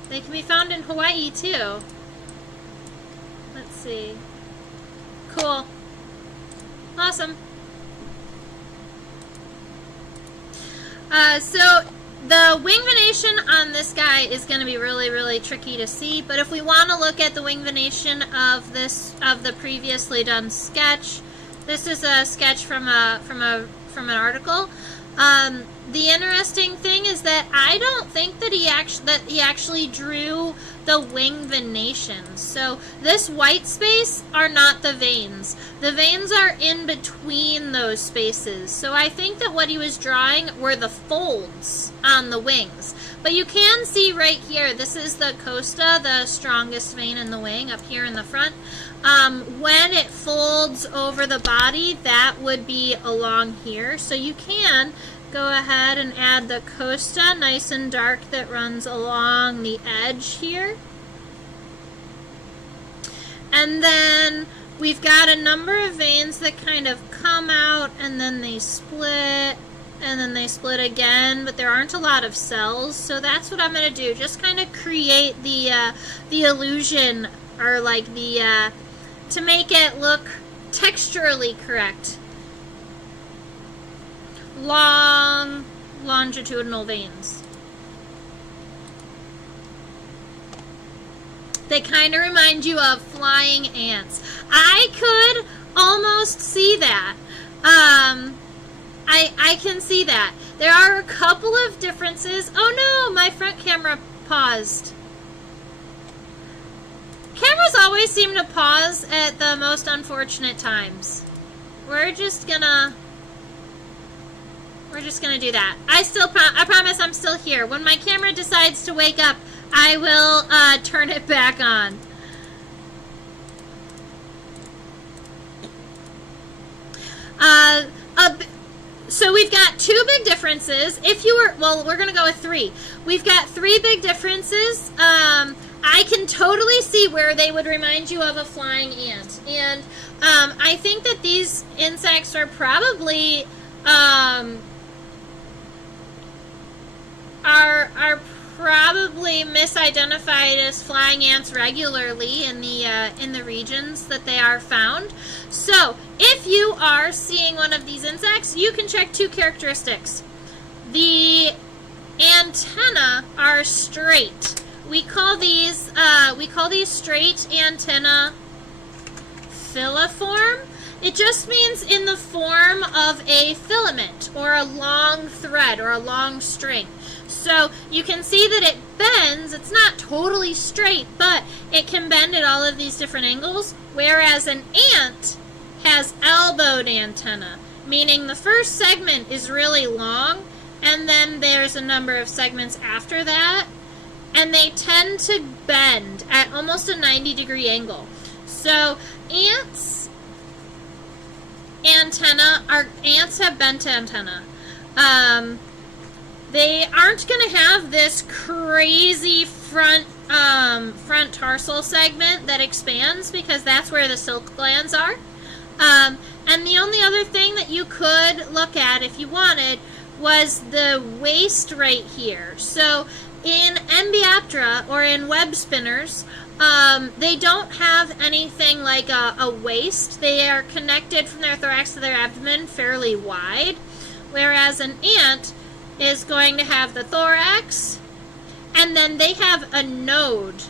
They can be found in Hawaii too. Let's see. Cool. Awesome. So the wing venation on this guy is going to be really, really tricky to see. But if we want to look at the wing venation of the previously done sketch, this is a sketch from an article. The interesting thing is that I don't think that he actually drew the wing venations. So this white space are not the veins. The veins are in between those spaces. So I think that what he was drawing were the folds on the wings. But you can see right here, this is the costa, the strongest vein in the wing, up here in the front. When it folds over the body, that would be along here. So you can go ahead and add the costa, nice and dark, that runs along the edge here. And then we've got a number of veins that kind of come out and then they split and then they split again, but there aren't a lot of cells. So that's what I'm going to do, just kind of create the illusion, or like the to make it look texturally correct. Long longitudinal veins. They kind of remind you of flying ants. I could almost see that. I can see that. There are a couple of differences. Oh no, my front camera paused. Cameras always seem to pause at the most unfortunate times. We're just gonna do that. I promise I'm still here. When my camera decides to wake up, I will turn it back on. So we've got two big differences. We're going to go with three. We've got three big differences. I can totally see where they would remind you of a flying ant. And I think that these insects are probably are probably misidentified as flying ants regularly in the regions that they are found. So if you are seeing one of these insects, you can check two characteristics. The antennae are straight. We call these straight antenna filiform. It just means in the form of a filament or a long thread or a long string. So you can see that it bends. It's not totally straight, but it can bend at all of these different angles, whereas an ant has elbowed antenna, meaning the first segment is really long, and then there's a number of segments after that, and they tend to bend at almost a 90-degree angle. So ants have bent antenna. They aren't going to have this crazy front tarsal segment that expands, because that's where the silk glands are. And the only other thing that you could look at if you wanted was the waist right here. So in Embryoptera or in web spinners, they don't have anything like a waist. They are connected from their thorax to their abdomen fairly wide, whereas an ant is going to have the thorax, and then they have a node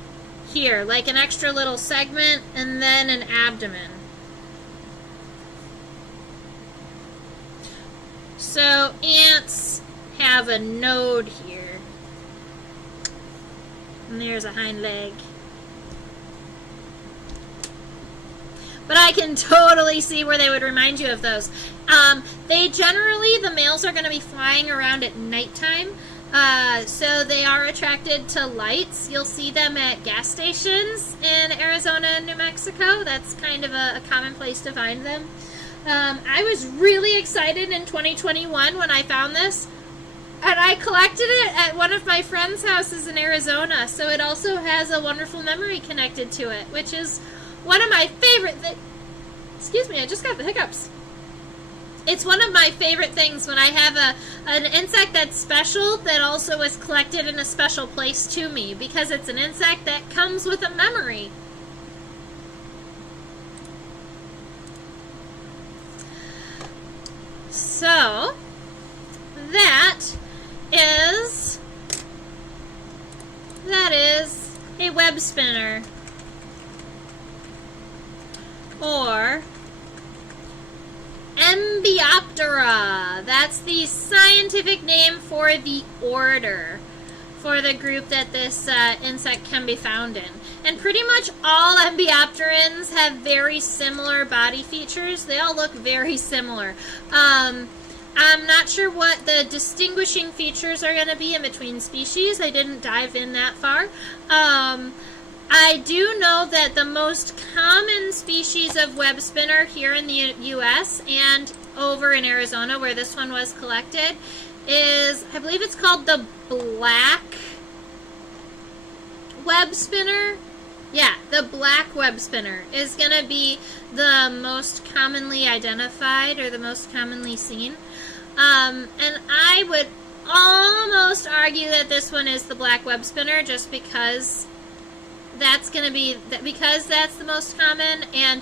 here, like an extra little segment, and then an abdomen. So ants have a node here, and there's a hind leg. But I can totally see where they would remind you of those. They generally, the males are going to be flying around at nighttime, so they are attracted to lights. You'll see them at gas stations in Arizona and New Mexico. That's kind of a common place to find them. I was really excited in 2021 when I found this, and I collected it at one of my friend's houses in Arizona, so it also has a wonderful memory connected to it, which is one of my favorite things. Excuse me, I just got the hiccups. It's one of my favorite things when I have an insect that's special that also was collected in a special place to me, because it's an insect that comes with a memory. So that is a web spinner, or Embioptera. That's the scientific name for the order, for the group that this insect can be found in. And pretty much all Embiopterans have very similar body features. They all look very similar. I'm not sure what the distinguishing features are going to be in between species. I didn't dive in that far. I do know that the most common species of webspinner here in the U.S. and over in Arizona, where this one was collected, is, I believe it's called the black webspinner. Yeah, the black webspinner is going to be the most commonly identified or the most commonly seen. And I would almost argue that this one is the black webspinner just because that's going to be, because that's the most common. And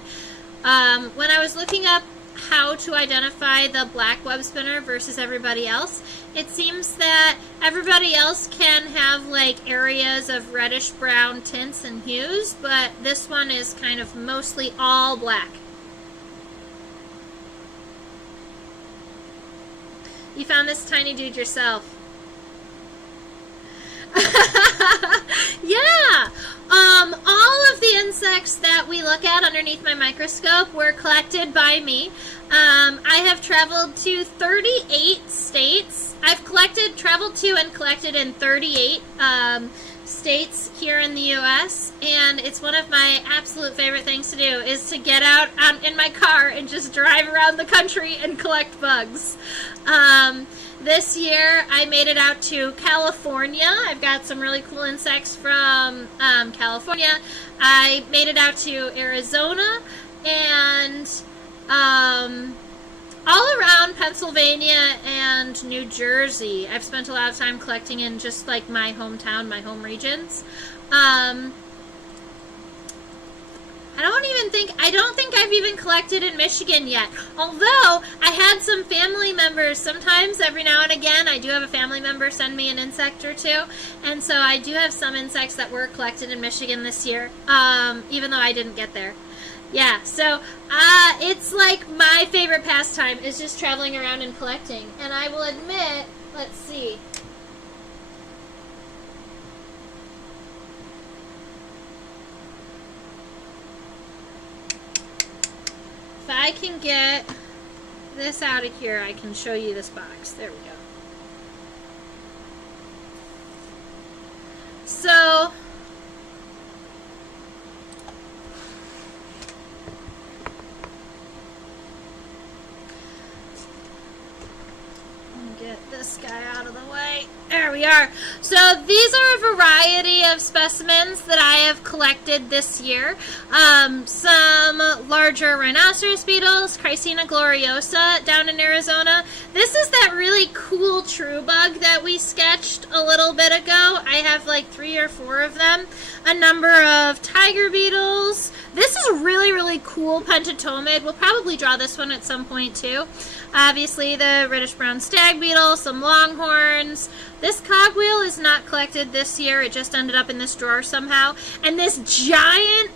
when I was looking up how to identify the black webspinner versus everybody else, it seems that everybody else can have like areas of reddish brown tints and hues, but this one is kind of mostly all black. You found this tiny dude yourself. Yeah! All of the insects that we look at underneath my microscope were collected by me. I have traveled to 38 states. I've traveled to and collected in 38 states here in the U.S., and it's one of my absolute favorite things to do is to get out in my car and just drive around the country and collect bugs. This year I made it out to California. I've got some really cool insects from California. I made it out to Arizona and all around Pennsylvania and New Jersey. I've spent a lot of time collecting in just like my hometown, my home regions. I don't think I've even collected in Michigan yet. Although I had some family members, sometimes every now and again, I do have a family member send me an insect or two. And so I do have some insects that were collected in Michigan this year, even though I didn't get there. Yeah, so it's like my favorite pastime is just traveling around and collecting. And I will admit, let's see. If I can get this out of here, I can show you this box. There we go. So, get this guy out of the way. There we are. So these are a variety of specimens that I have collected this year. Some larger rhinoceros beetles, Chrysina gloriosa down in Arizona. This is that really cool true bug that we sketched a little bit ago. I have like 3 or 4 of them. A number of tiger beetles. This is really, really cool pentatomid. We'll probably draw this one at some point too. Obviously the reddish brown stag beetle, some longhorns. This cogwheel is not collected this year. It just ended up in this drawer somehow. And this giant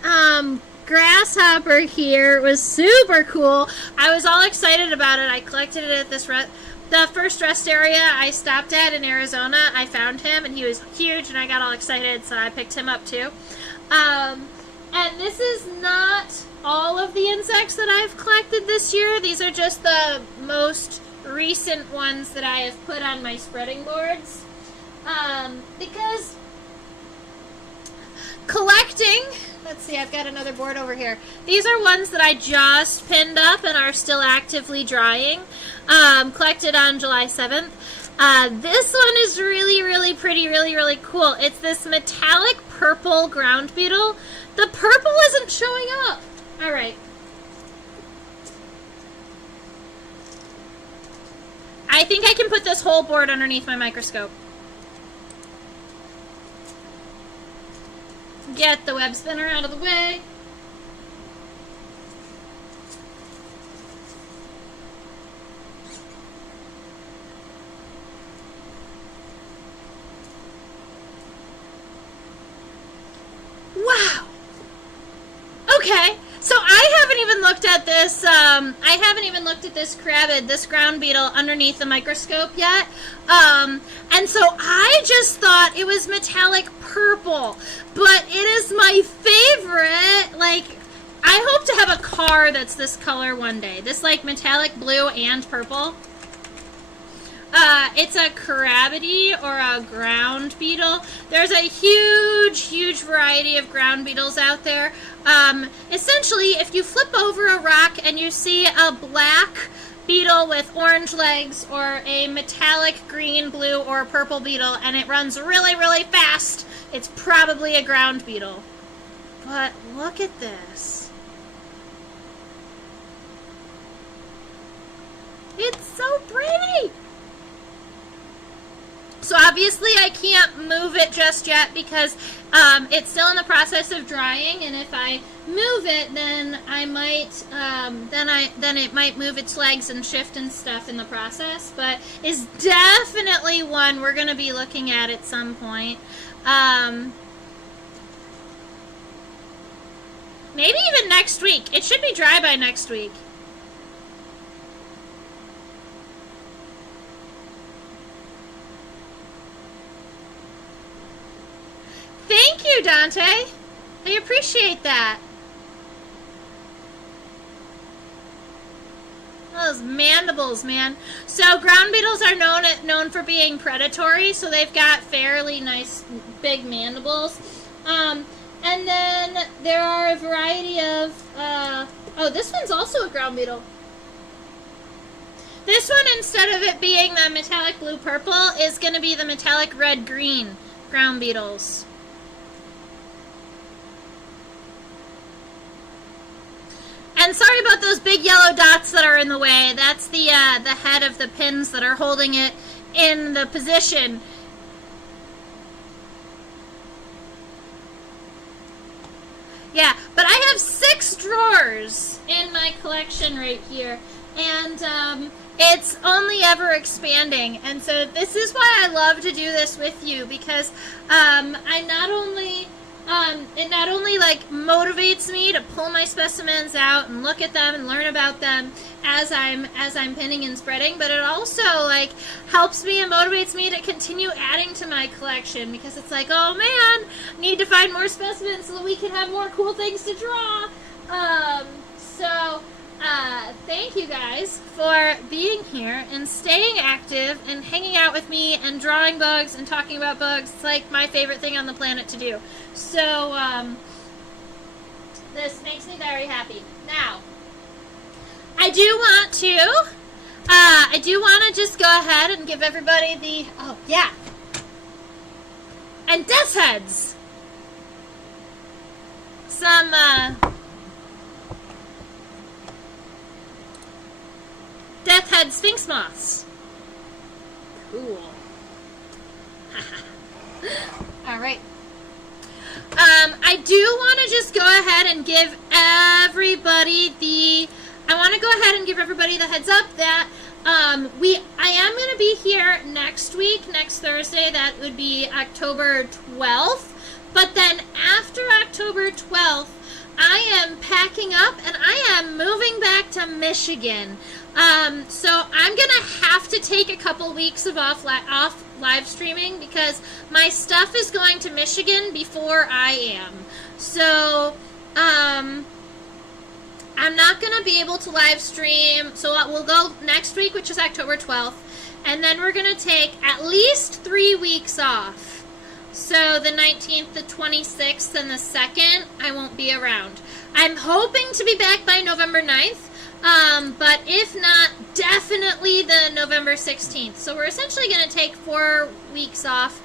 grasshopper here was super cool. I was all excited about it. I collected it at this the first rest area I stopped at in Arizona. I found him and he was huge and I got all excited, so I picked him up too. And this is not all of the insects that I've collected this year. These are just the most recent ones that I have put on my spreading boards. Because collecting, let's see, I've got another board over here. These are ones that I just pinned up and are still actively drying. Collected on July 7th. This one is really, really pretty, really, really cool. It's this metallic purple ground beetle. The purple isn't showing up. All right. I think I can put this whole board underneath my microscope. Get the web spinner out of the way. Wow. Okay, so I haven't even looked at this, I haven't even looked at this crabid, this ground beetle, underneath the microscope yet. And so I just thought it was metallic purple, but it is my favorite. Like, I hope to have a car that's this color one day. This, like, metallic blue and purple. It's a carabidy or a ground beetle. There's a huge variety of ground beetles out there. Essentially, if you flip over a rock and you see a black beetle with orange legs or a metallic green, blue, or purple beetle and it runs really fast, it's probably a ground beetle. But look at this. It's so pretty! So obviously I can't move it just yet because it's still in the process of drying, and if I move it, then I might then it might move its legs and shift and stuff in the process. But it's definitely one we're going to be looking at some point. Maybe even next week. It should be dry by next week. Thank you, Dante. I appreciate that. Those mandibles, man. So ground beetles are known for being predatory, so they've got fairly nice big mandibles. And then there are a variety of... oh, this one's also a ground beetle. This one, instead of it being the metallic blue-purple, is going to be the metallic red-green ground beetles. And sorry about those big yellow dots that are in the way. That's the head of the pins that are holding it in the position. Yeah, but I have 6 drawers in my collection right here. And it's only ever expanding. And so this is why I love to do this with you, because I not only... it not only like motivates me to pull my specimens out and look at them and learn about them as I'm pinning and spreading, but it also like helps me and motivates me to continue adding to my collection, because it's like, oh man, need to find more specimens so that we can have more cool things to draw. Thank you guys for being here and staying active and hanging out with me and drawing bugs and talking about bugs. It's like my favorite thing on the planet to do. So, this makes me very happy. Now, I do want to just go ahead and give everybody the, oh yeah, and death's heads. Some, Death Head Sphinx Moths. Cool. Alright. I do want to just go ahead and give everybody the... I want to go ahead and give everybody the heads up that I am going to be here next week, next Thursday. That would be October 12th. But then after October 12th, I am packing up and I am moving back to Michigan. So I'm going to have to take a couple weeks of off live streaming because my stuff is going to Michigan before I am. So, I'm not going to be able to live stream. So we'll go next week, which is October 12th. And then we're going to take at least 3 weeks off. So the 19th, the 26th, and the 2nd, I won't be around. I'm hoping to be back by November 9th. But if not, definitely the November 16th. So we're essentially going to take 4 weeks off,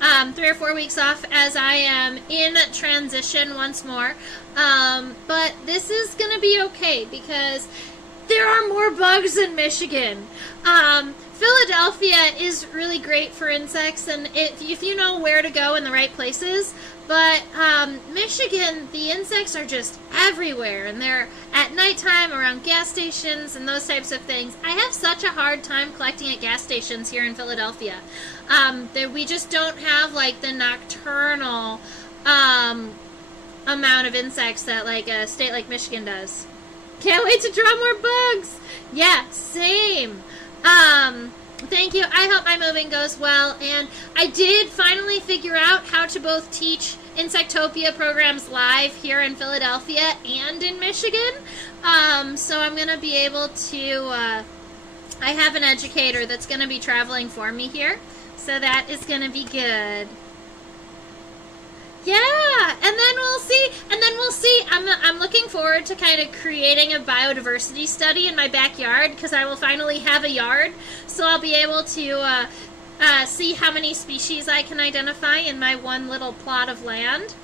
3 or 4 weeks off as I am in transition once more. But this is going to be okay because there are more bugs in Michigan. Philadelphia is really great for insects, and if you know where to go in the right places. But Michigan, the insects are just everywhere, and they're at nighttime around gas stations and those types of things. I have such a hard time collecting at gas stations here in Philadelphia. We just don't have like the nocturnal amount of insects that like a state like Michigan does. Can't wait to draw more bugs. Yeah, same. Thank you. I hope my moving goes well. And I did finally figure out how to both teach Insectopia programs live here in Philadelphia and in Michigan. So I'm going to be able to, I have an educator that's going to be traveling for me here. So that is going to be good. Yeah, and then we'll see. I'm looking forward to kind of creating a biodiversity study in my backyard because I will finally have a yard. So I'll be able to see how many species I can identify in my one little plot of land.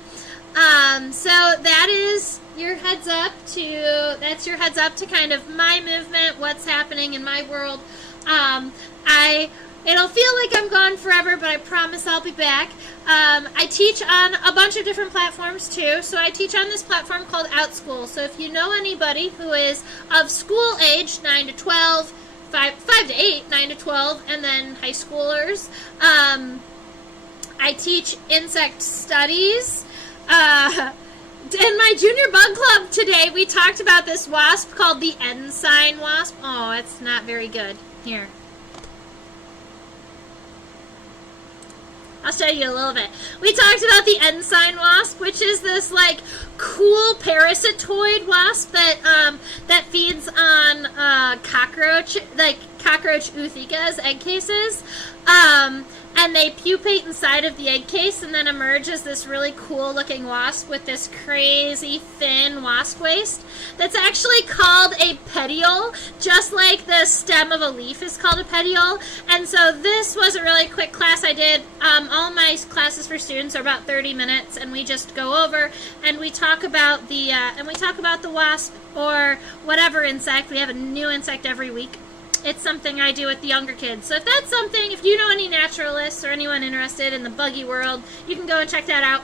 So that is your heads up to kind of my movement, what's happening in my world. It'll feel like I'm gone forever, but I promise I'll be back. I teach on a bunch of different platforms too. So I teach on this platform called OutSchool. So if you know anybody who is of school age, 9 to 12, 5 to 8, 9 to 12, and then high schoolers, I teach insect studies. In my junior bug club today, we talked about this wasp called the ensign wasp. Oh, it's not very good. Here. I'll show you a little bit. We talked about the ensign wasp, which is this like cool parasitoid wasp that that feeds on cockroach ootheca's egg cases. And they pupate inside of the egg case and then emerge as this really cool looking wasp with this crazy thin wasp waist that's actually called a petiole, just like the stem of a leaf is called a petiole. And so this was a really quick class I did. All my classes for students are about 30 minutes, and we just go over and we talk about the wasp or whatever insect. We have a new insect every week. It's something I do with the younger kids. So if that's something, if you know any naturalists or anyone interested in the buggy world, you can go and check that out.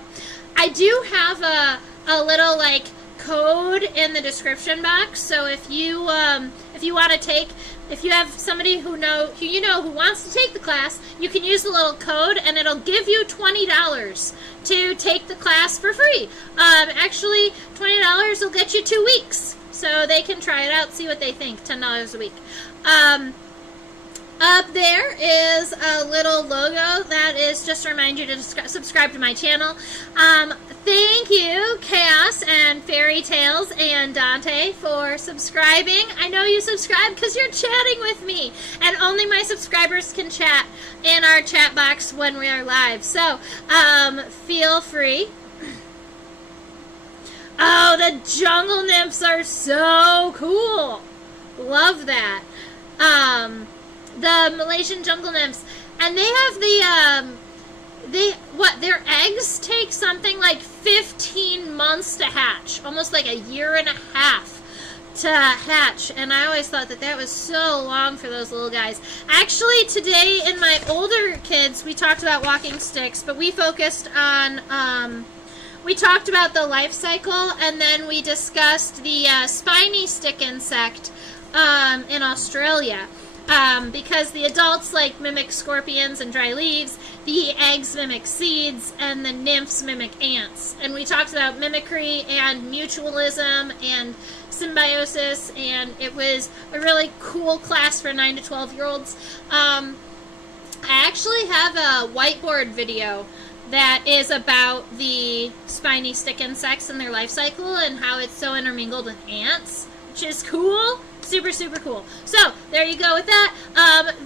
I do have a little like code in the description box. So if you want to take, if you have somebody who wants to take the class, you can use the little code and it'll give you $20 to take the class for free. Actually, $20 will get you 2 weeks. So they can try it out, see what they think. $10 a week. Up there is a little logo that is just to remind you to subscribe to my channel. Thank you, Chaos and Fairy Tales and Dante, for subscribing. I know you subscribe because you're chatting with me, and only my subscribers can chat in our chat box when we are live. So feel free. Oh, the jungle nymphs are so cool. Love that. The Malaysian jungle nymphs. And they have their eggs take something like 15 months to hatch. Almost like a year and a half to hatch. And I always thought that was so long for those little guys. Actually, today in my older kids, we talked about walking sticks, but we focused on, we talked about the life cycle, and then we discussed the spiny stick insect in Australia. Because the adults like mimic scorpions and dry leaves, the eggs mimic seeds, and the nymphs mimic ants. And we talked about mimicry and mutualism and symbiosis, and it was a really cool class for 9 to 12-year-olds. I actually have a whiteboard video that is about the spiny stick insects and their life cycle and how it's so intermingled with ants, which is cool. Super, super cool. So, there you go with that.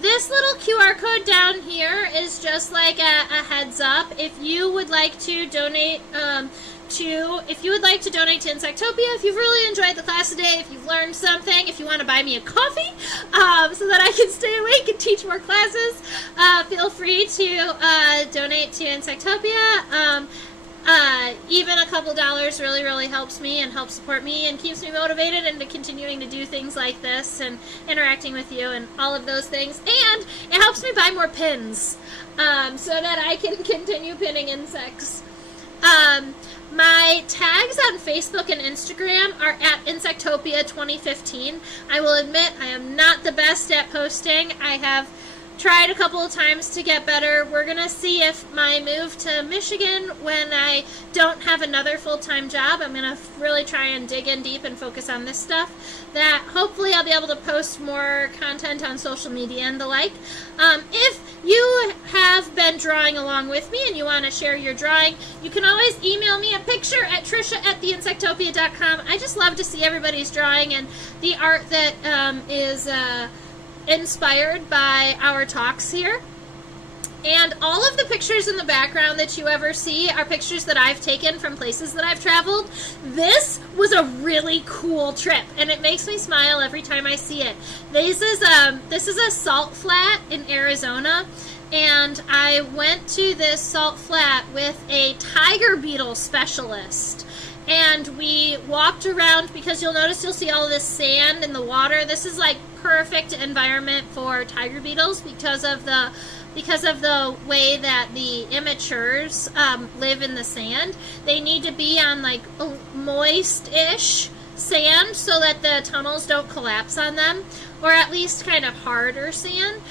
This little QR code down here is just like a heads up. If you would like to donate to Insectopia, if you've really enjoyed the class today, if you've learned something, if you want to buy me a coffee so that I can stay awake and teach more classes, feel free to donate to Insectopia. Even a couple dollars really, really helps me and helps support me and keeps me motivated into continuing to do things like this and interacting with you and all of those things. And it helps me buy more pins so that I can continue pinning insects. My tags on Facebook and Instagram are at Insectopia 2015. I will admit I am not the best at posting. I have tried a couple of times to get better. We're going to see if my move to Michigan, when I don't have another full-time job, I'm going to really try and dig in deep and focus on this stuff, that hopefully I'll be able to post more content on social media and the like. If you have been drawing along with me and you want to share your drawing, you can always email me a picture at trisha@theinsectopia.com. I just love to see everybody's drawing and the art that is inspired by our talks here. And all of the pictures in the background that you ever see are pictures that I've taken from places that I've traveled. This was a really cool trip, and it makes me smile every time I see it. This is a salt flat in Arizona, and I went to this salt flat with a tiger beetle specialist. And we walked around, because you'll see all this sand in the water. This is like perfect environment for tiger beetles because of the way that the immatures live in the sand. They need to be on like moist-ish sand so that the tunnels don't collapse on them, or at least kind of harder sand,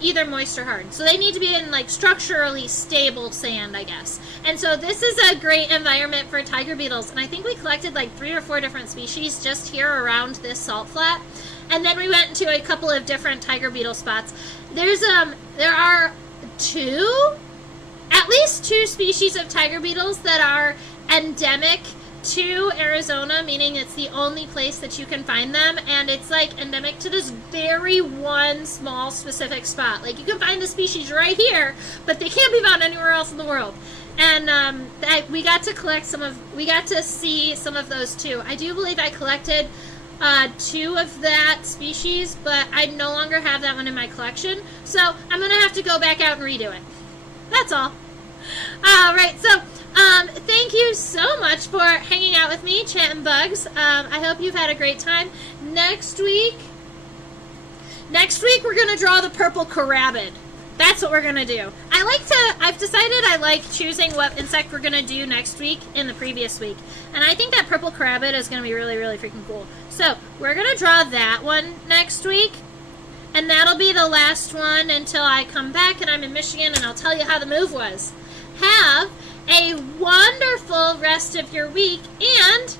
either moist or hard. So they need to be in like structurally stable sand, I guess. And so this is a great environment for tiger beetles. And I think we collected like 3 or 4 different species just here around this salt flat. And then we went to a couple of different tiger beetle spots. There are at least two species of tiger beetles that are endemic to Arizona, meaning it's the only place that you can find them, and it's like endemic to this very one small specific spot. Like you can find the species right here, but they can't be found anywhere else in the world. And we got to see some of those too. I do believe I collected 2 of that species, but I no longer have that one in my collection, so I'm going to have to go back out and redo it. That's all. Right, so thank you so much for hanging out with me, chatting bugs. I hope you've had a great time. Next week we're going to draw the purple carabid. That's what we're going to do. I've decided I like choosing what insect we're going to do next week in the previous week. And I think that purple carabid is going to be really, really freaking cool. So we're going to draw that one next week. And that'll be the last one until I come back and I'm in Michigan and I'll tell you how the move was. Have a wonderful rest of your week, and